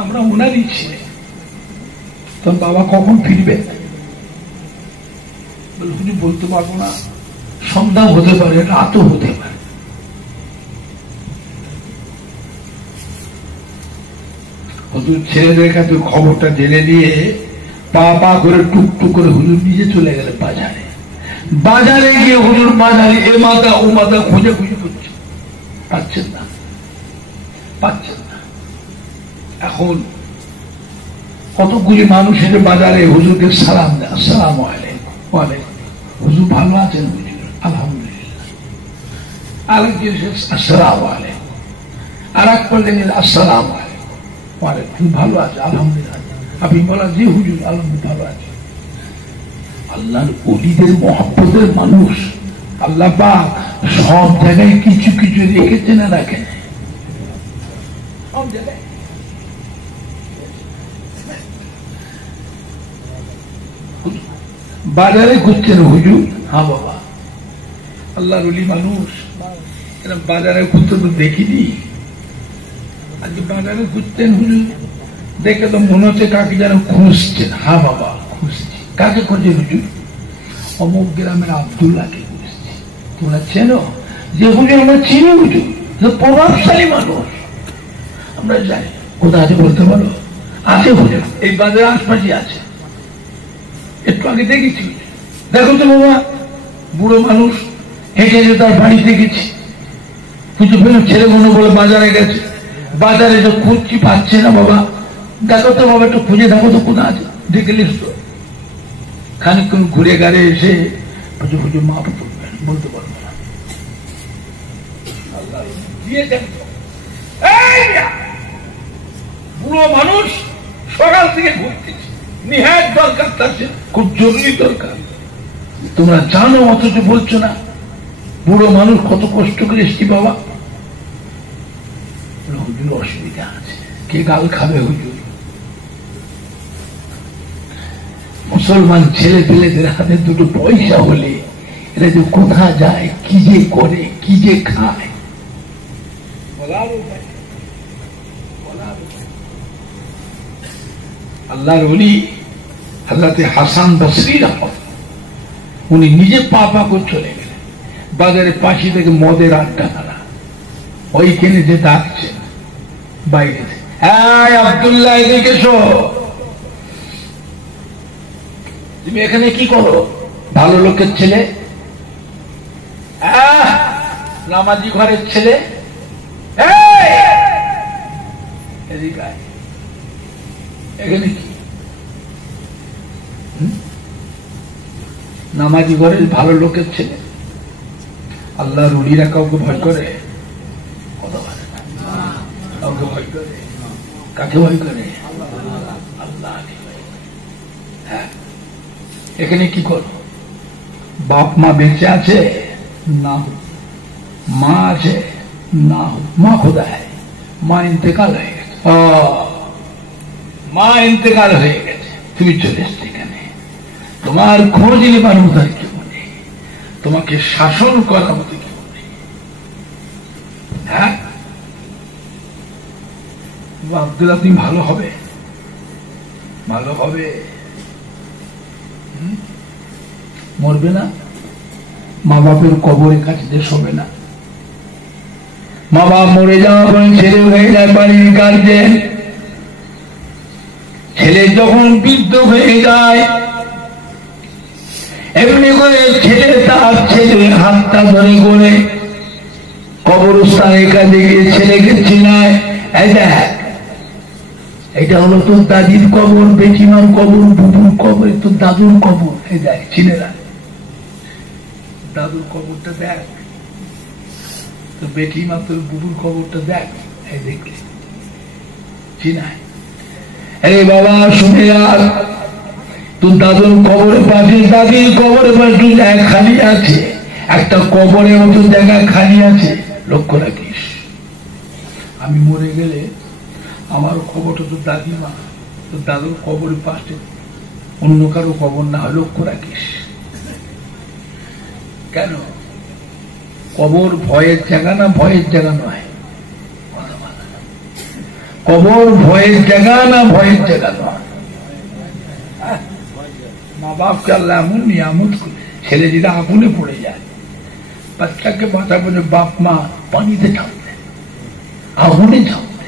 আমরা ওনারই ছিলে। তো বাবা কখন ফিরবে? হুজুর বলতে পারবো না, সন্ধ্যা হতে পারে, রাতও হতে পারে। হুজুর ছেলেদের কাছে খবরটা জেনে দিয়ে পা করে টুকটুক করে হুজুর নিজে চলে গেলেন বাজারে। বাজারে গিয়ে হুজুর বাজারে এ মাথা ও মাথা খুঁজে করছে, পাচ্ছেন না। এখন কতগুলি মানুষ এসে বাজারে হুজুরকে সালাম দেয়, আসসালামু আলাইকুম। ওয়ালাইকুম। হুজুর ভালো আছেন? হুজুর আলহামদুলিল্লাহ। আরেকজন আসসালামু আলাইকুম, আর এক বললেন আসসালামু আলাইকুম। ওয়ালাইকুম। ভালো আছে? আলহামদুলিল্লাহ। আপনি বলা যে হুজুর আলহামদুলিল্লাহ ভালো আছে। আল্লাহর ওলিদের মহব্বতের মানুষ আল্লাহ পাক সব জায়গায় কিছু কিছু রেখেছে না রাখেন? সব জায়গায়। বাজারে ঘুরছেন হুজুর? হ্যাঁ বাবা। আল্লাহর ওলি মানুষ, বাজারে ঘুরতে তো দেখিনি। আজকে বাজারে ঘুরতেন হুজুর, দেখে তো মনে হচ্ছে কাকে যেন খুঁজছেন। হ্যাঁ বাবা খুঁজছি। কাকে খুঁজছেন হুজুর? অমুক গ্রামের আব্দুল্লাহকে খুঁজছি। তোমরা চেনো? যে হুজুর আমরা চিনি, হুজুর প্রভাবশালী মানুষ, আমরা জানি। কোথায় আছে বলতে পারো? আছে হুজুর, এই বাজারের আশপাশে আছে, একটু আগে দেখেছি। দেখো তো বাবা, বুড়ো মানুষ হেঁটে হেঁটে তার বাড়িতে গেছি। কিছু ছেলে মনে বলে বাজারে গেছে, বাজারে তো খুঁজছি, পাচ্ছে না বাবা। দেখো তো বাবা, একটু খুঁজে দেখো তো কোথায় আছে, দেখে লিস তো। খানিকক্ষণ ঘুরে গাড়ে এসে খুঁজে মা বলতে পারবো না। বুড়ো মানুষ সকাল থেকে ঘুরতেছে, নিহাত দরকার, তার খুব জরুরি দরকার। তোমরা জানো অথচ বলছো না। বুড়ো মানুষ কত কষ্ট করে এসছি বাবা। একটু অসুবিধা আছে, কে গাল খাবে হুজুর? মুসলমান ছেলে পেলেদের হাতে দুটো পয়সা হলে এরা যে কোথা যায়, কি যে করে, কি যে খায়, আল্লাহর ওলি হযরতে হাসান বসরি রহমত, উনি নিজে পা করে চলে গেলেন বাজারের পাশে থেকে মদের আড্ডা খানা, ওইখানে যে ডাকছেন বাইরে, হ্যাঁ আব্দুল্লাহ এদিকে এসো, তুমি এখানে কি করো? ভালো লোকের ছেলে, নামাজি ঘরের ছেলে, এখানে কি? নামাজি ঘরের ভালো লোকের ছেলে। আল্লাহর ওলিরা কাউকে ভয় করে? কাউকে ভয় করে? কাকে ভয় করে? আল্লাহকে ভয় করে। হ্যাঁ, এখানে কি করো? বাপ মা বেঁচে আছে? না। মা আছে? না। মা খোদা है, মা ইন্তেকাল হয়ে গেছে। মা ইন্তেকাল হয়ে গেছে, তুমি চলে এসছো এখানে, তোমার খোঁজ নেবার মতো কেউ নেই, তোমাকে শাসন করার মতো কেউ নেই। হ্যাঁ, আব্দুল্লাহ তুমি ভালো হবে, ভালো হবে, মরবে না, মা বাপের কবরের কাছে যে শোবে না, মা বাপ মরে যাওয়া পরে ছেলে হয়ে যায় বাড়ির গার্জেন, ছেলে যখন বৃদ্ধ হয়ে যায় এমনি করে ছেলে তার ছেলে হাতটা ধরে করে কবরস্থানের কাছে গিয়ে ছেলেকে চিনায়, এটা হলো তোর দাদির কবর, বেটিমার কবর, বুবুর কবর, তোর দাদুর কবর, এই দেখ চিনে না, দাদুর কবরটা দেখ, তোর বেটিমা তোর বুবুর কবরটা দেখ, এই দেখলে চিনায়। আরে বাবা শুনে আর তোর দাদুর কবরের পাশে দাদির কবরের পাশে জায়গা খালি আছে, একটা কবরের মতো জায়গা খালি আছে, লক্ষ্য রাখিস। আমি মরে গেলে আমার কবরটা তোর দাদিমা তোর দাদুর কবরের পাশে, অন্য কারো কবর না হয়, লক্ষ্য রাখিস। কেন? কবর ভয়ের জায়গা না ভয়ের জায়গা নয়, কবর ভয়ের জায়গা না ভয়ের জায়গা নয়। মা বাপকে আল্লাহ এমন নিয়ামত করে, ছেলে যদি আগুনে পড়ে যায়, বাচ্চাকে বাঁচাবো যে বাপ মা পানিতে ঝাঁপবে, আগুনে ঝাঁপবে,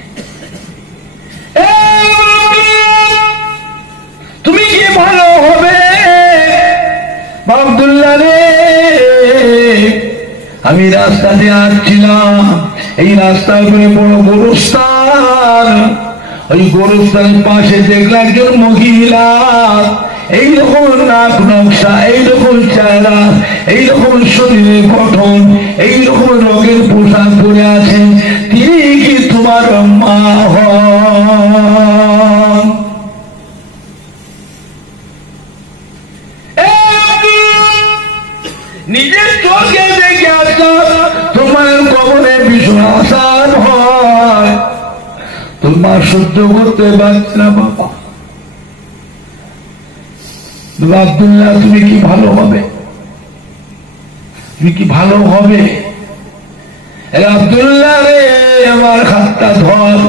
তুমি কি ভালো হবে? আব্দুল্লাহ রে, আমি রাস্তা দিয়ে আসছিলাম, এই রাস্তার উপরে বড় গোরস্থান, ওই গোরস্থানের পাশে দেখলাম একজন মহিলা, এইরকম নাক নকশা, এইরকম চেহারা, এইরকম শরীরের গঠন, এইরকম রঙের পোশাক পরে আছেন, তিনি কি তোমার মা হন? নিজের চোখে দেখে আসলাম তোমার কবরে ভীষণ আসার হয়, তোমার সহ্য করতে পারছে না বাবা। আব্দুল্লাহ তুমি কি ভালো হবে? তুমি কি ভালো হবে? আব্দুল্লাহ রে, আমার হাতটা ধর।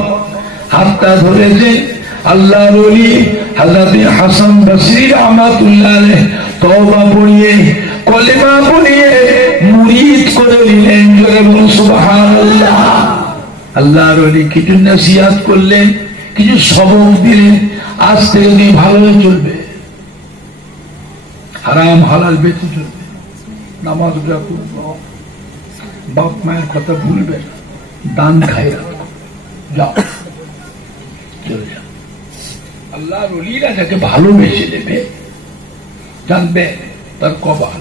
হাতটা ধরেছে আল্লাহর ওলি হযরতে হাসান বসরি রাহমাতুল্লাহ আলাইহি, তওবা পড়িয়ে কলেমা পড়িয়ে মুরিদ করে নিলেন। জোরে বলুন সুবহানাল্লাহ। আল্লাহর ওলি কিছু নসিহত করলেন, কিছু সবক দিলেন, আজ থেকে তুমি ভালো হয়ে চলবে, হারাম হালাল বেঁচে চলবে, নামাজ রোজা করবে, বাপ মায়ের কথা ভুলবে না, দান খাই রাখো, যাও চলে যাও। আল্লাহর ওলিরা যাকে ভালোবেসে দেবে জানবে তার কপাল।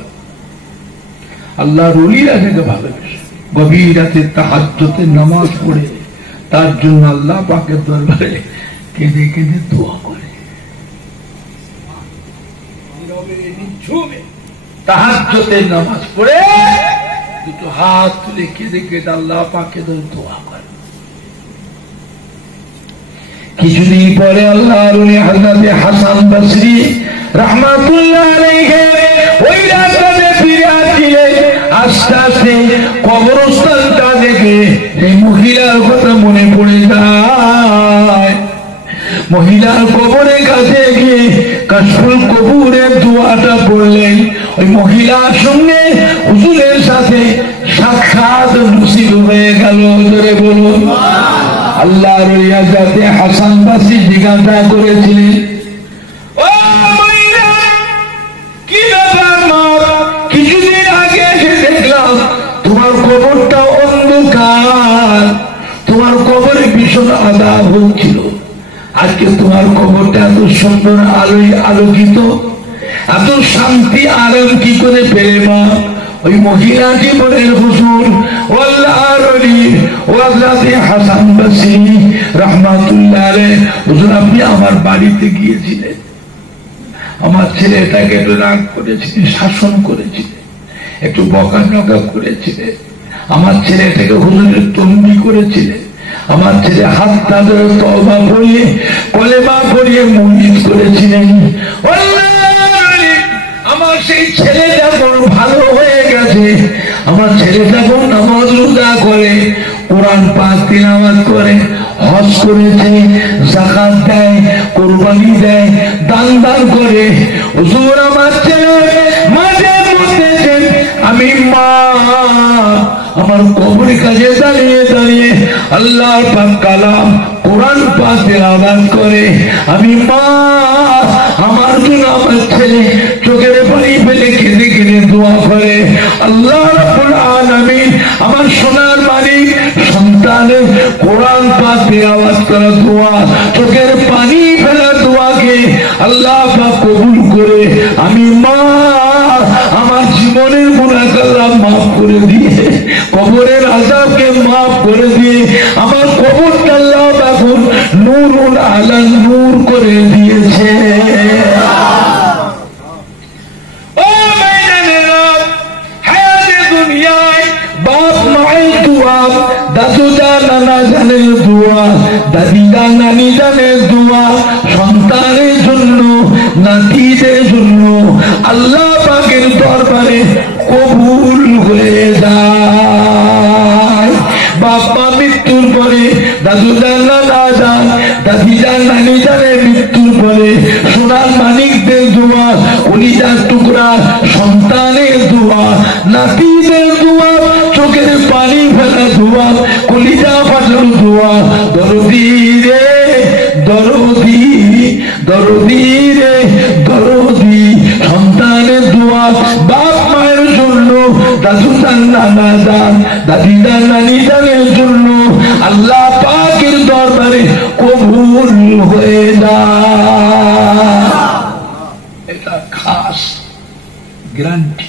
আল্লাহর ওলিরা যাকে ভালোবেসে গভীর রাতে তাহাজ্জুদে নামাজ পড়ে তার জন্য আল্লাহ পাকের দরবারে কেঁদে কেঁদে দোয়া করে, তাহাজ্জুদের নামাজ পড়ে দুটো হাত তুলে কেঁদে কেঁদে আল্লাহ পাকের দোয়া করে। কিছুদিন পরে আল্লাহর ওলি হযরত হাসান বসরি রাহমাতুল্লাহ আলাইহি ওই রাস্তাতে ফিরে আসছিলেন। আস্তে আস্তে কবরস্থানটা দেখে এই মহিলার কথা মনে পড়ে যায়। মহিলার কবরের কাছে গিয়ে কাশফুল কবুরের দোয়াটা পড়লেন। ওই মহিলার সঙ্গে হুজুরের সাথে সাক্ষাৎ নসিব হয়ে গেল। জোরে বলুন আল্লাহর ওলি হযরত হাসান বসরি জিজ্ঞাসা করেছিলেন, ও মহিলা, কি ব্যাপার মা? কিছুদিন আগে এসে দেখলাম তোমার কবরটা অন্ধকার, তোমার কবরে ভীষণ আযাব হচ্ছিল। আজকে তোমার কবরটা এত সুন্দর আলোয় আলোকিত, এত শান্তি আরাম কি করে পেলে মা? ওই মহিলাটি বলেন, হুজুর আল্লাহর ওলি হযরত হাসান বসরি রাহমাতুল্লাহ আলাইহি, হুজুর আপনি আমার বাড়িতে গিয়েছিলেন, আমার ছেলেটাকে একটু রাগ করেছিলেন, শাসন করেছিলেন, একটু বকাঝকা করেছিলেন, আমার ছেলেটাকে হুজুরের তন্বি করেছিলেন, আমার ছেলে হাত তাদের তওবা পড়িয়ে কলেমা পড়িয়ে মুমিন করেছিলেন। আমার সেই ছেলেটা বড় ভালো হয়ে গেছে, আমার ছেলেটা বড় নামাজ রোজা করে, কোরআন পাক তিলাওয়াত করে, হজ করেছে, যাকাত দেয়, কুরবানি দেয়, দান করে। হুজুর আমার ছেলে মাঝে মধ্যে আমি মা আমার কবরের কাছে দাঁড়িয়ে দাঁড়িয়ে আল্লাহর পাক কালাম কোরআন পাক তিলাওয়াত করে। আমি মা আমার জন্য আমার ছেলে চোখের পানি ফেলে কেঁদে কেঁদে দোয়া করে। আল্লাহ রাব্বুল আলামিন আমার সোনার মালিক সন্তানের কোরআন পাক তিলাওয়াত করা দোয়া, চোখের পানি ফেলা দোয়াকে আল্লাহ পাক কবুল করে আমি মা আমার জীবনের গুনাহ আল্লাহ মাফ করে দিয়ে, কবরের আযাবকে মাফ করে দিয়ে আমার কবরকে আল্লাহ এখন নূরুল আলা নূর করে দিয়েছে। ও মেয়েরা, হায়াতে দুনিয়ায় বাপ মায়ের দোয়া, দাদু জান নানা জানের দোয়া, দাদি জান নানি জানের দোয়া সন্তানের জন্য, নাতিদের জন্য আল্লাহ পাকের দরবারে কবুল হয়ে যায়। বাবা মৃত্যুর পরে দাদু জান নানা জান দাদি জান নানি জানের মৃত্যুর পরে সোনার মানিকদের দোয়া, কলিজার টুকরা সন্তানের দোয়া, নাতিদের দোয়া, চোখের পানি ফেলা দোয়া, কলিজা ফাটানো দোয়া, দরদি রে দরদি, দরদি রে দরদি, সন্তানের দোয়া, বাপ মায়ের জন্য, দাদু জান নানা জান দাদি জান নানি জানের জন্য আল্লাহ পাকের দরবারে কবুল হয়ে যায়। এটা খাস গ্যারান্টি।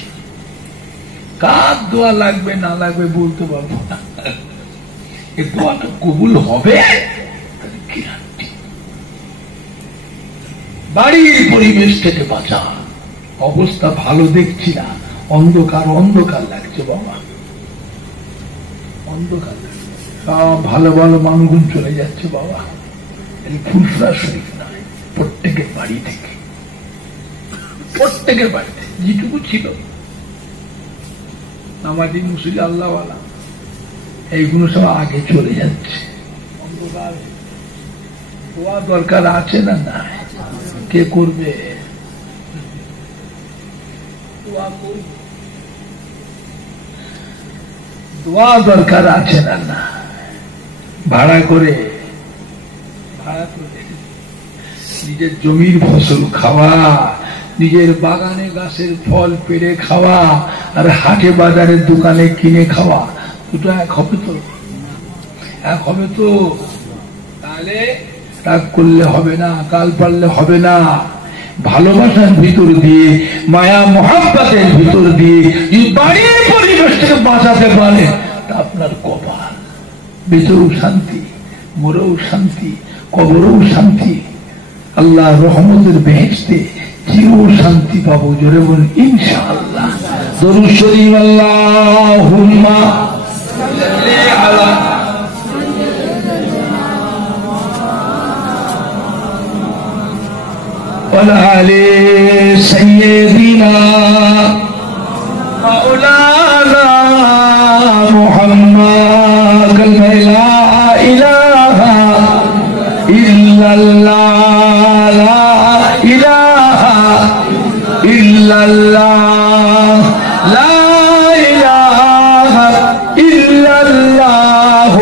কার দোয়া লাগবে না লাগবে বলতে পারবো না, এই দোয়াটা কবুল হবে গ্যারান্টি। বাড়ির পরিবেশ থেকে বাঁচা, অবস্থা ভালো দেখছি না, অন্ধকার অন্ধকার লাগছে বাবা, অন্ধকার লাগছে, সব ভালো ভালো মানুষগুলো চলে যাচ্ছে বাবা। ফুলফুরা শরীফ নয়, প্রত্যেকের বাড়ি থেকে, প্রত্যেকের বাড়িতে যেটুকু ছিল নামাজি মুসলিম আল্লাহওয়ালা এইগুলো সব আগে চলে যাচ্ছে। অন্ধকার দোয়া দরকার আছে না? না, কে করবে? দোয়া দরকার আছে না? না, ভাড়া করে নিজের জমির ফসল খাওয়া, নিজের বাগানে গাছের ফল পেড়ে খাওয়া, আর হাটে বাজারের দোকানে কিনে খাওয়া, দুটো এক হবে তো? এক হবে তো? তাহলে রাগ করলে হবে না, কাল পারলে হবে না। ভালোবাসার ভিতর দিয়ে, মায়া মোহাব্বতের ভিতর দিয়ে বাড়ির পরিবেশ থেকে বাঁচাতে পারে তা আপনার কপাল। ভিতরেও শান্তি, মরেও শান্তি, কবরেও শান্তি, আল্লাহ রহমতের বেহেশতে চির শান্তি পাবো। জোরে বলুন ইনশাআল্লাহ। দরুদ শরীফ আল্লাহুম্মা সাল্লি আলা आले सय्यदिना मौलाना मुहम्मद ला इलाहा इल्लल्लाह ला इलाहा इल्लल्लाह ला इलाहा इल्लल्लाह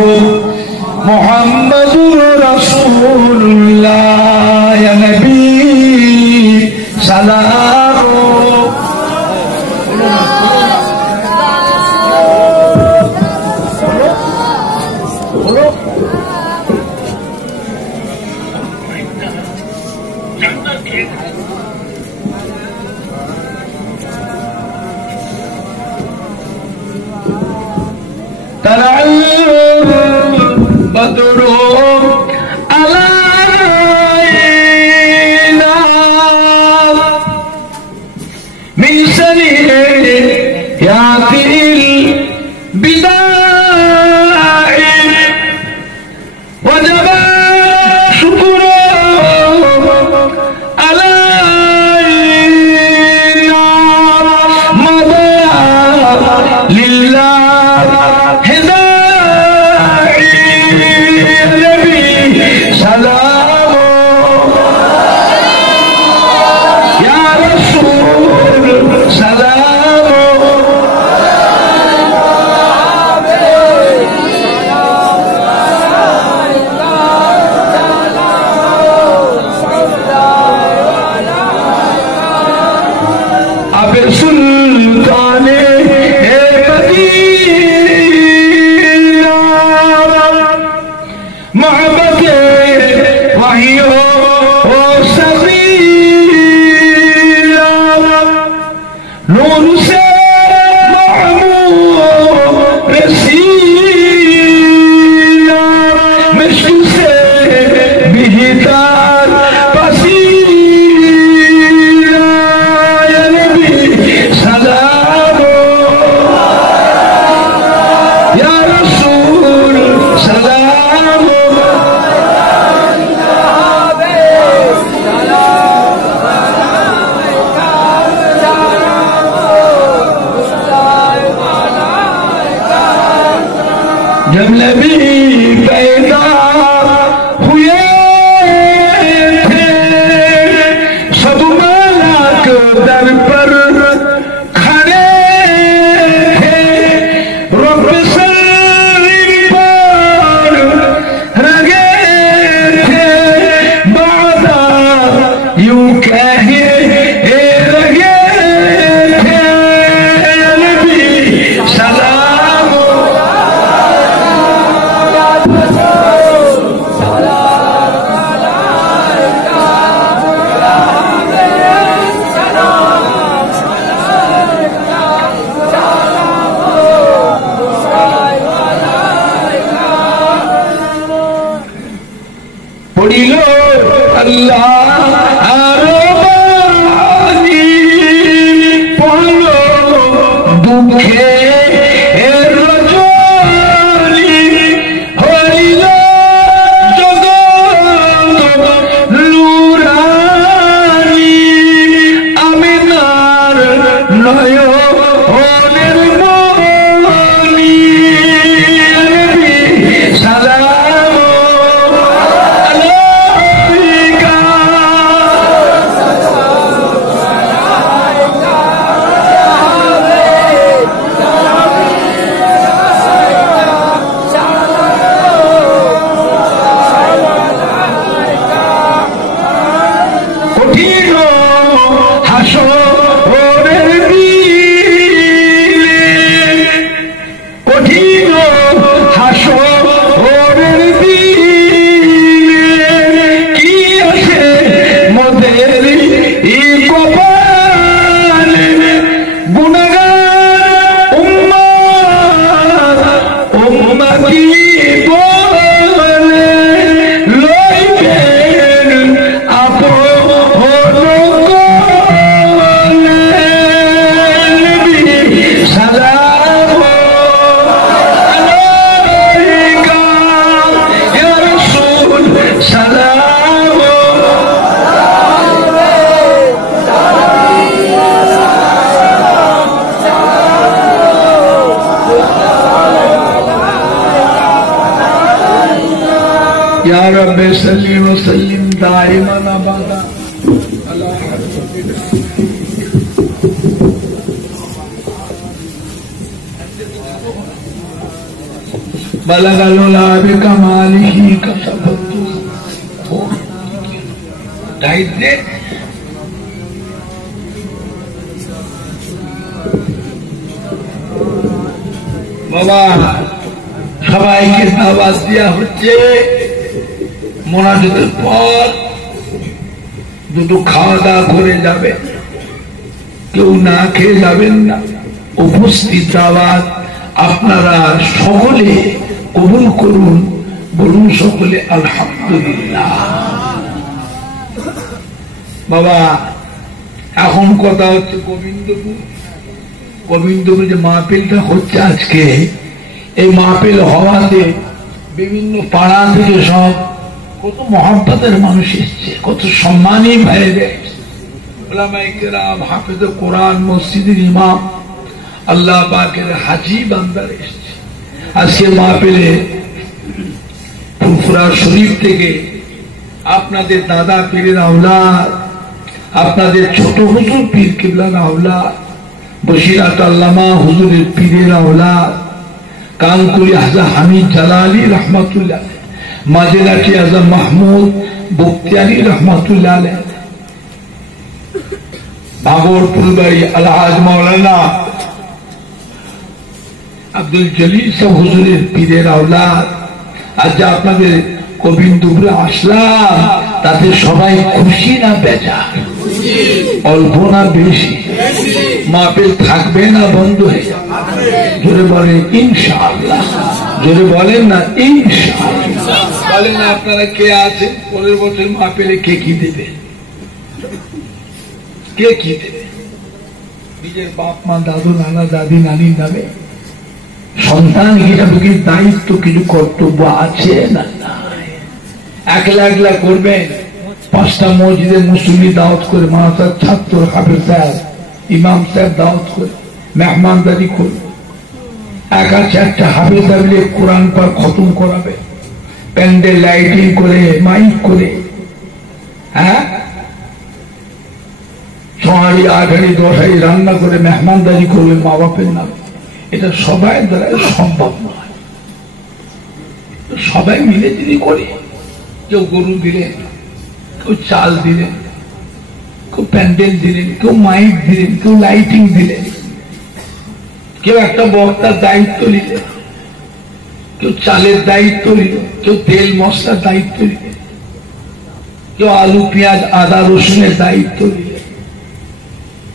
मुहम्मदुर रसूलुल्लाह या नबी सलाम बदरो अलाइना मिन सनियातिल बिदाई वजब शुक्र अलाइना मदा लिल्लाह जब नबी पैदा हुए थे सब मलाक दर पर खड़े थे रब सलीम पर रगे थे बादा यूं कहे लगे थे नबी सलाम पढ़िलो अल्लाह आरोबानी पढ़लो दुखे रजनी हरिलो जगत लुरानी आमिनार नय निर्मली सलाम या रब्बे सल्ली व सल्लिम दाइमन अबदा अला हबीबिना बलगल उला बिकमालिही कसबतु टाइट दे बाबा সবাইকে দাওয়াত দেওয়া হচ্ছে মোনাজাতের পর দুটো খাওয়া দাওয়া করে যাবে কেউ না খেয়ে যাবেন না উপস্থিত দাওয়াত আপনারা সকলে কবুল করুন বলুন সকলে আলহামদুলিল্লাহ বাবা এখন কথা হচ্ছে গোবিন্দপুর যে মাহফিলটা হচ্ছে আজকে এই মাহফিল হওয়াতে বিভিন্ন পাড়া থেকে সব কত মহব্বতের মানুষ এসছে কত সম্মানী বাইরে ওলামায়ে কেরাম হাফেজ কোরআন মসজিদের ইমাম আল্লাহ পাকের হাজী বান্দার এসছে আজকে মাহফিলে ফুরফুরা শরীফ থেকে আপনাদের দাদা পীরের আওলাদ আপনাদের ছোট হুজুর পীর কিবলার আওলাদ বসিরাত আল্লামা হুজুরের পীরের আওলাদ কানকুলি হাজা হামিদ জালালি রহমতুল্লাহ মাজেরাটি হাজা মাহমুদ বক্তিয়ারি রহমতুল্লাহ আলাইহ ভাগলপুর বাড়ি আলহাজ মাওলানা আব্দুল জলিল সাহেব হুজুরের পীরের আওলাদ আজ আপনাদের গোবিন্দপুরে আসলাম তাতে সবাই খুশি না বেজার অল্প না বেশি মাহফিল থাকবে না বন্ধ হয়ে যাবে জোরে বলেন ইনশাআল্লাহ জোরে বলেন না ইনশাআল্লাহ বলেন না আপনারা কে আছেন পরের বছর মাহফিলে কে কি দেবে কে কি দেবে নিজের বাপ মা দাদু নানা দাদি নানির নামে সন্তান হিসাবে কি দায়িত্ব কিছু কর্তব্য আছে না একলা একলা করবেন পাঁচটা মসজিদের মুসল্লি দাওয়াত করে মাদ্রাসার ছাত্র হাফেজ সাহেব ইমাম সাহেব দাওয়াত করে মেহমানদারি করবে একা চারটা হাফেজ সাহেব কোরআন পাক খতম করাবে প্যান্ডেল লাইটিং করে মাইক করে হ্যাঁ 6 8 10 রান্না করে মেহমানদারি করবে মা বাপের নামে এটা সবাই দ্বারা সম্ভব নয় সবাই মিলে যদি করে কেউ গরু দিলেন কেউ চাল দিলেন কেউ প্যান্ডেল দিলেন কেউ মাইক দিলেন কেউ লাইটিং দিলেন কেউ একটা বক্তার দায়িত্ব নিলেন কেউ চালের দায়িত্ব নিল কেউ তেল মশলার দায়িত্ব নিলেন কেউ আলু পেঁয়াজ আদা রসুনের দায়িত্ব নিলেন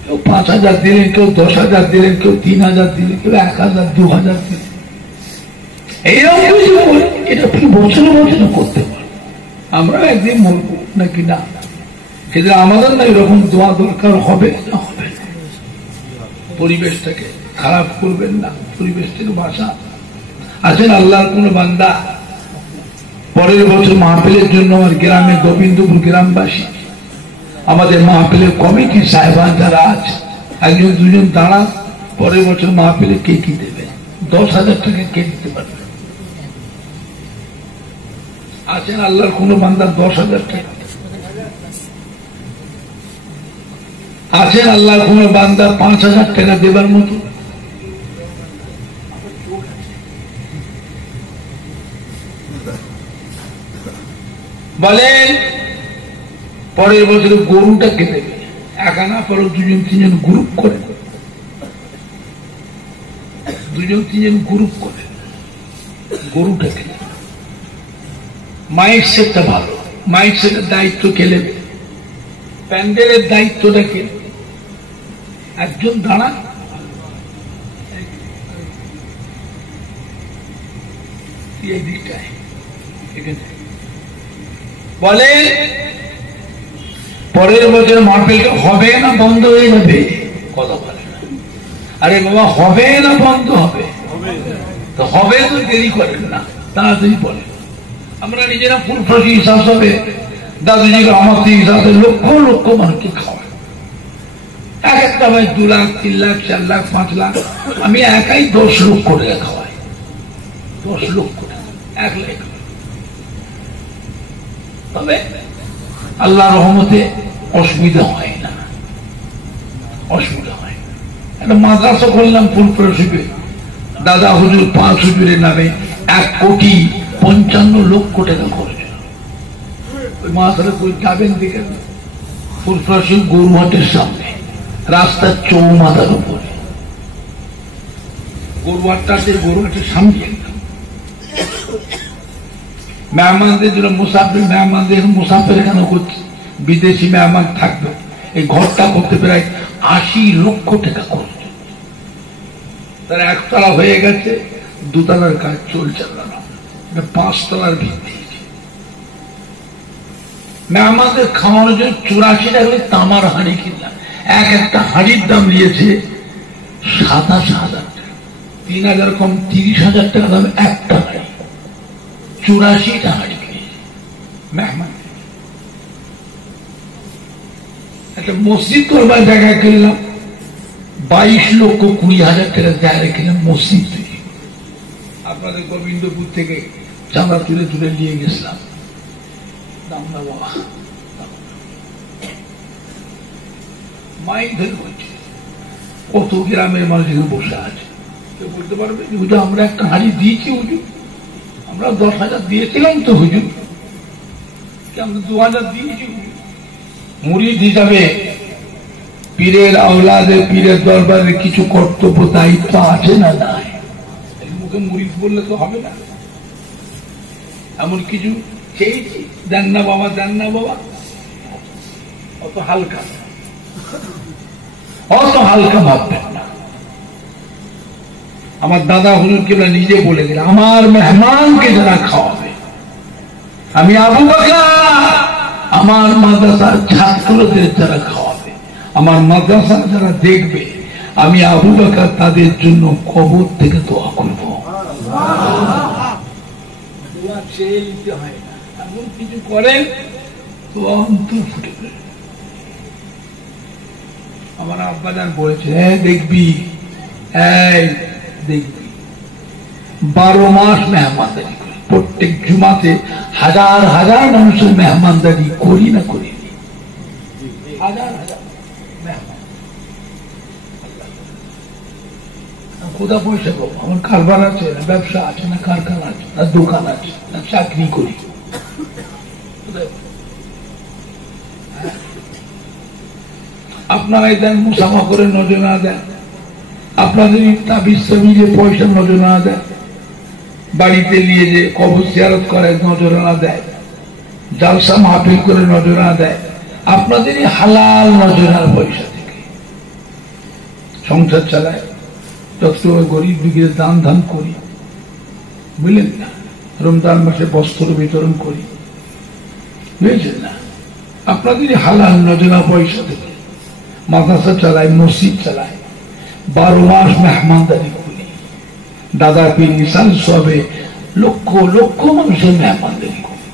কেউ 5,000 দিলেন কেউ 10,000 দিলেন কেউ 3,000 দিলেন কেউ 1,000 2,000 দিলেন এইরকম কিছু করে এটা বছর বছর করতে পারে আমরা একদিন বলবো নাকি না কিন্তু আমাদের না এরকম দোয়া দরকার হবে না হবে না পরিবেশটাকে খারাপ করবেন না পরিবেশ থেকে বাসা আছেন আল্লাহর কোন বান্দা পরের বছর মাহফিলের জন্য আমার গ্রামে গোবিন্দপুর গ্রামবাসী আমাদের মাহফিলের কমিটি সাহেবান যারা আছে একজন দুজন দাঁড়া পরের বছর মাহফিলে কে কি দেবে 10,000 টাকা কে দিতে পারবে আছেন আল্লাহর কোন বান্দা 10,000 টাকা আছেন আল্লাহর কোন বান্দা 5,000 টাকা দেবার মতো বলেন পরের বছর গরুটা কে দেবে একা না পরে 2-3 গ্রুপ করে 2-3 গ্রুপ করে গরুটা কে দেবে মাইক সেটটা ভালো মাইক সেটের দায়িত্ব কে নেবে প্যান্ডেলের দায়িত্বটা কে একজন দাঁড়া এই দিকটায় বলে পরের বছর মাহফিলটা হবে না বন্ধ হয়ে যাবে কথা বলে না আরে বাবা হবে না বন্ধ হবে তো হবে তো দেরি করেন না তাড়াতাড়ি বলেন আমরা নিজেরা ফুলফসি হিসাব হবে দাদুজির আমাদের হিসাবে লক্ষ লক্ষ মানুষকে খাওয়ায় এক একটা ভাই 2 লাখ 3 লাখ 4 লাখ 5 লাখ আমি একাই 10 লক্ষ করে খাওয়াই 10 লক্ষ 1 লাখ তবে আল্লাহ রহমতে অসুবিধা হয় না, অসুবিধা হয়। একটা মাদ্রাসা করলাম ফুলপুর শিবে, দাদা হুজুর 5 হুজুরের নামে 1,55,00,000 টাকা খরচ। ওই মাদ্রাসা কই যাবেন দেখেন, ফুলপুর শিব গরুহাটের সামনে, রাস্তার চৌমাথার উপরে, গরুহাটের সামনে। মেহমানদের জন্য মুসাফির, মেহমানদের মুসাফির এখানে করছে, বিদেশি মেহমান থাকবে। এই ঘরটা করতে প্রায় 80 লক্ষ টাকা খরচ। তার 1 তলা হয়ে গেছে, 2 তলার কাজ চলছে না, 5 তলার ভিত্তি। মেহমানদের খাওয়ানোর জন্য 84 টাকা তামার হাঁড়ি কিনলাম। একটা হাঁড়ির দাম নিয়েছে 27,000 টাকা, 3,000 কম 30,000 টাকা দাম একটা হাঁড়ি, 84টা হাঁড়ি কিনেছে মেহমান। একটা মসজিদ করবার জায়গা কিনলাম, 22,20,000 টাকা জায়গা কিনলাম মসজিদ থেকে। আপনাদের গোবিন্দপুর থেকে চাঁদা তুলে তুলে নিয়ে গেছিলাম, দাম না বাবা, মাইক ধরে বলছে। কত গ্রামের মানুষ এখানে বসে আছে, কেউ বলতে পারবে হুজুর আমরা একটা হাঁড়ি দিয়েছি, হুজুর আমরা 10,000 দিয়েছিলাম তো, হুজুর আমরা 2,000 দিয়েছি। মুরিদ হিসাবে পীরের আওলাদে, পীরের দরবারে কিছু কর্তব্য দায়িত্ব আছে না নাই? মুখে মুরিদ বললে তো হবে না। এমন কিছু চেয়েছি, দেন না বাবা, দেন না বাবা, অত হালকা, অত হালকা ভাববেন না। আমার দাদা হুজুর কেবল নিজে বলে গেলে, আমার মেহমানকে যারা খাওয়াবে, আমি আবু বকর আমার মাদ্রাসার ছাত্রদের যারা খাওয়াবে, আমার মাদ্রাসা যারা দেখবে, আমি আবু বকর তাদের জন্য কবর থেকে দোয়া করবো। এমন কিছু করেন তো অন্তর ফুটে। আমার আব্বাজান বলেছে, দেখবি, দেখবি 12 মাস মেহমানদারি করি, প্রত্যেক জুমাতে হাজার হাজার মানুষের মেহমানদারি করি না করি, হাজার হাজার মেহমান। কোথা পয়সা পাবো? আমার কারবার আছে না, ব্যবসা আছে না, কারখানা আছে না, দোকান আছে না, চাকরি করি। আপনারাই দেন, মুসাফা করে নজর না দেন, আপনাদের তাবিজ তাবিজে পয়সা নজর না দেয়, বাড়িতে নিয়ে যে কবর জিয়ারত করে নজর না দেয়, জালসা মাহফিল করে নজর না দেয়, আপনাদেরই হালাল নজরার পয়সা থেকে সংসার চালায়। যত গরিব দিকে দান ধান করি, বুঝলেন না, রমজান মাসে বস্ত্র বিতরণ করি, বুঝলেন না, আপনাদেরই হালাল নজরা পয়সা থেকে মাদ্রাসা চালায়, মসজিদ চালায়, 12 মাস মেহমানদারি করি। দাদা পীর নিশান সবে লক্ষ লক্ষ মানুষের মেহমানদারি করি।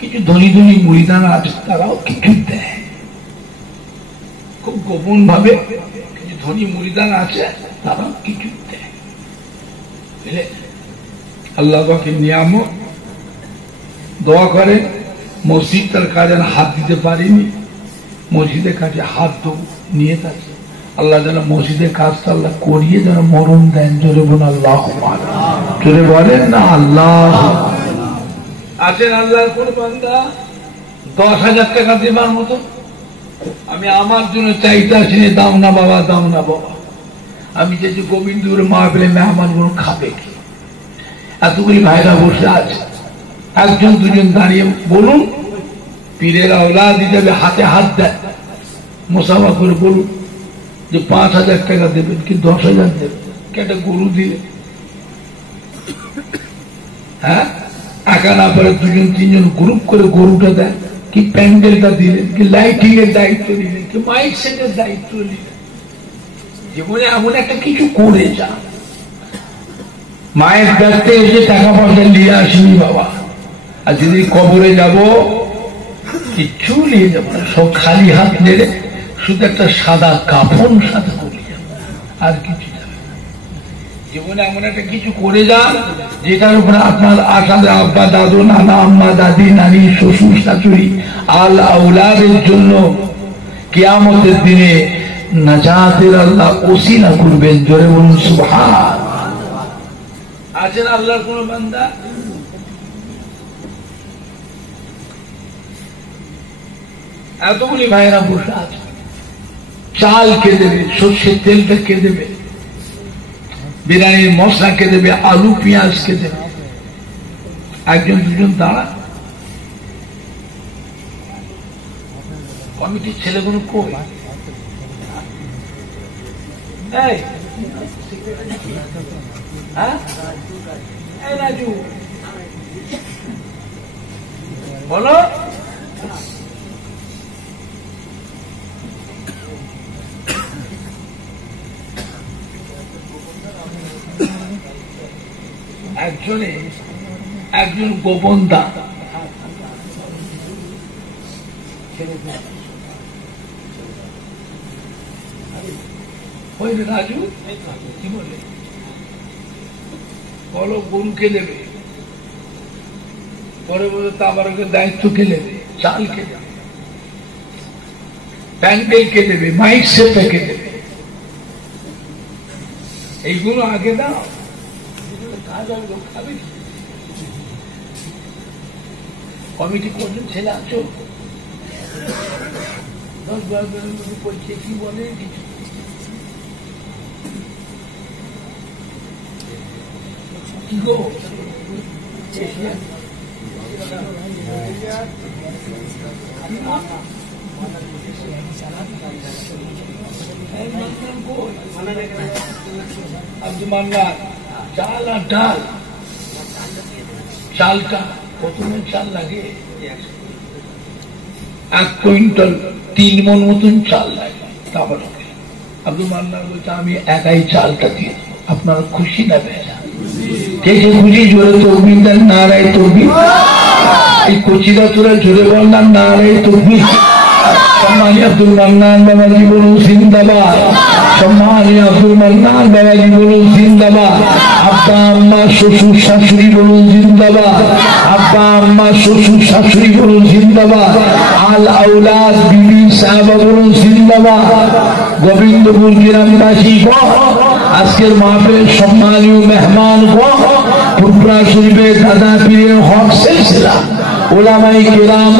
কিছু ধনী ধনী মুরিদান আছে, তারাও কিছু দেয় খুব গোপন ভাবে। কিছু ধনী মুরিদান আছে, তারাও কিছু দেয়। আল্লাহ পাকের নিয়ামত। দোয়া করে মসজিদটার কাজে হাত দিতে পারিনি, মসজিদের কাছে হাত নিয়ে থাকে। আল্লাহ যেন মসজিদের কাজটা আল্লাহ করিয়ে যেন মরণ দেন। জোরে বলুন আল্লাহ, জোরে বলেন না আল্লাহ। আছেন আল্লাহর কোন বান্দা 10,000 টাকা দেবার মতো? আমি আমার জন্য চাইতে আসিনি, দাও না বাবা, দাও না বাবা। আমি চাইছি গোবিন্দপুরে মাহফিলে মেহমান গুলো খাবে কি? এতগুলি ভাইরা বসে আছে, একজন দুজন দাঁড়িয়ে বলুন, পীরের আওলাদ হিসেবে হাতে হাত দেয়, মুসাফা করে বলুন যে 5,000 টাকা দেবেন কি 10,000 দেবেন, একটা গরু দিলে, হ্যাঁ, একা না পারে 2-3জন গ্রুপ করে গরুটা দেয়, কি প্যান্ডেলটা দিলেন, কি লাইটিং এর দায়িত্ব দিলেন, কি মাইক সেটের দায়িত্ব দিলেন। জীবনে এমন একটা কিছু করে যা। মায়ের কাছে এসে টাকা পয়সা নিয়ে আসিনি বাবা, আর যদি কবরে যাব কিচ্ছু নিয়ে যাবো না, সব খালি হাত নেড়ে শুধু একটা সাদা কাফন সাথে করে যাবো, আর কিছু যাবে না। জীবনে এমন একটা কিছু করে যান যেটার উপরে আপনার আশা, আব্বা দাদু নানা আম্মা দাদি নানি শ্বশুর শাশুড়ি আল আউলাদের জন্য কিয়ামতের দিনে নাজাতের আল্লাহ ওসিলা করবেন। জোরে বলুন সুবহান। আছেন আল্লাহর কোন বান্দা? এতগুলি ভাইয়েরা বসে আছে, চাল কে দেবে, সর্ষের তেলটা কে দেবে, বিরিয়ানির মশলা কে দেবে, আলু পেঁয়াজ কে দেবে? একজন দুজন দাঁড়া। কমিটির ছেলেগুলো কই? রাজু বলো। একজন গোপন দা রাজু কি বলে বলো, গরুকে দেবে, পরে বলে তাবারকের দায়িত্ব কে নেবে, চাল কে দেবে, প্যান্ডেল কে দেবে, মাইক সেটটা কে দেবে? এইগুলো আগে দাও। কমিটি কজন ছেলে আছো? 10-12 জনের পরিচয় কি বলে কিছু? কি গো আব্দুল মান্নান, চাল আর ডাল। চালটা কত মন চাল লাগে? 1 কুইন্টাল 3 মন মতন চাল লাগে। তারপরে আব্দুল মান্নান বলছে আমি একাই চালটা দিয়ে দেবো, আপনারা খুশি না বেজা? কে কে খুশি? জোরে তকবীর দেন, নারায়ে তাকবীর। এই কচিরা তোরা জোরে বল না, নারায়ে তাকবীর। সম্মানী আব্দুল মান্নান বাবাজি বলুন জিন্দাবাদ। সম্মানী আব্দুল মান্নান বাবাজি বলুন জিন্দাবাদ। আব্বা আম্মা শ্বশুর শাশুড়ি বলুন জিন্দাবাদ। আব্বা আম্মা শ্বশুর শাশুড়ি বলুন জিন্দাবাদ। আল আউলাদ বিবি সাহাবা বলুন জিন্দাবাদ। গোবিন্দপুর গ্রামবাসী আজকের মাহফিলের সম্মানীয় মেহমান ফুরফুরা শরীফের দাদা পীরের হক সিলসিলা উলামায়ে কেরাম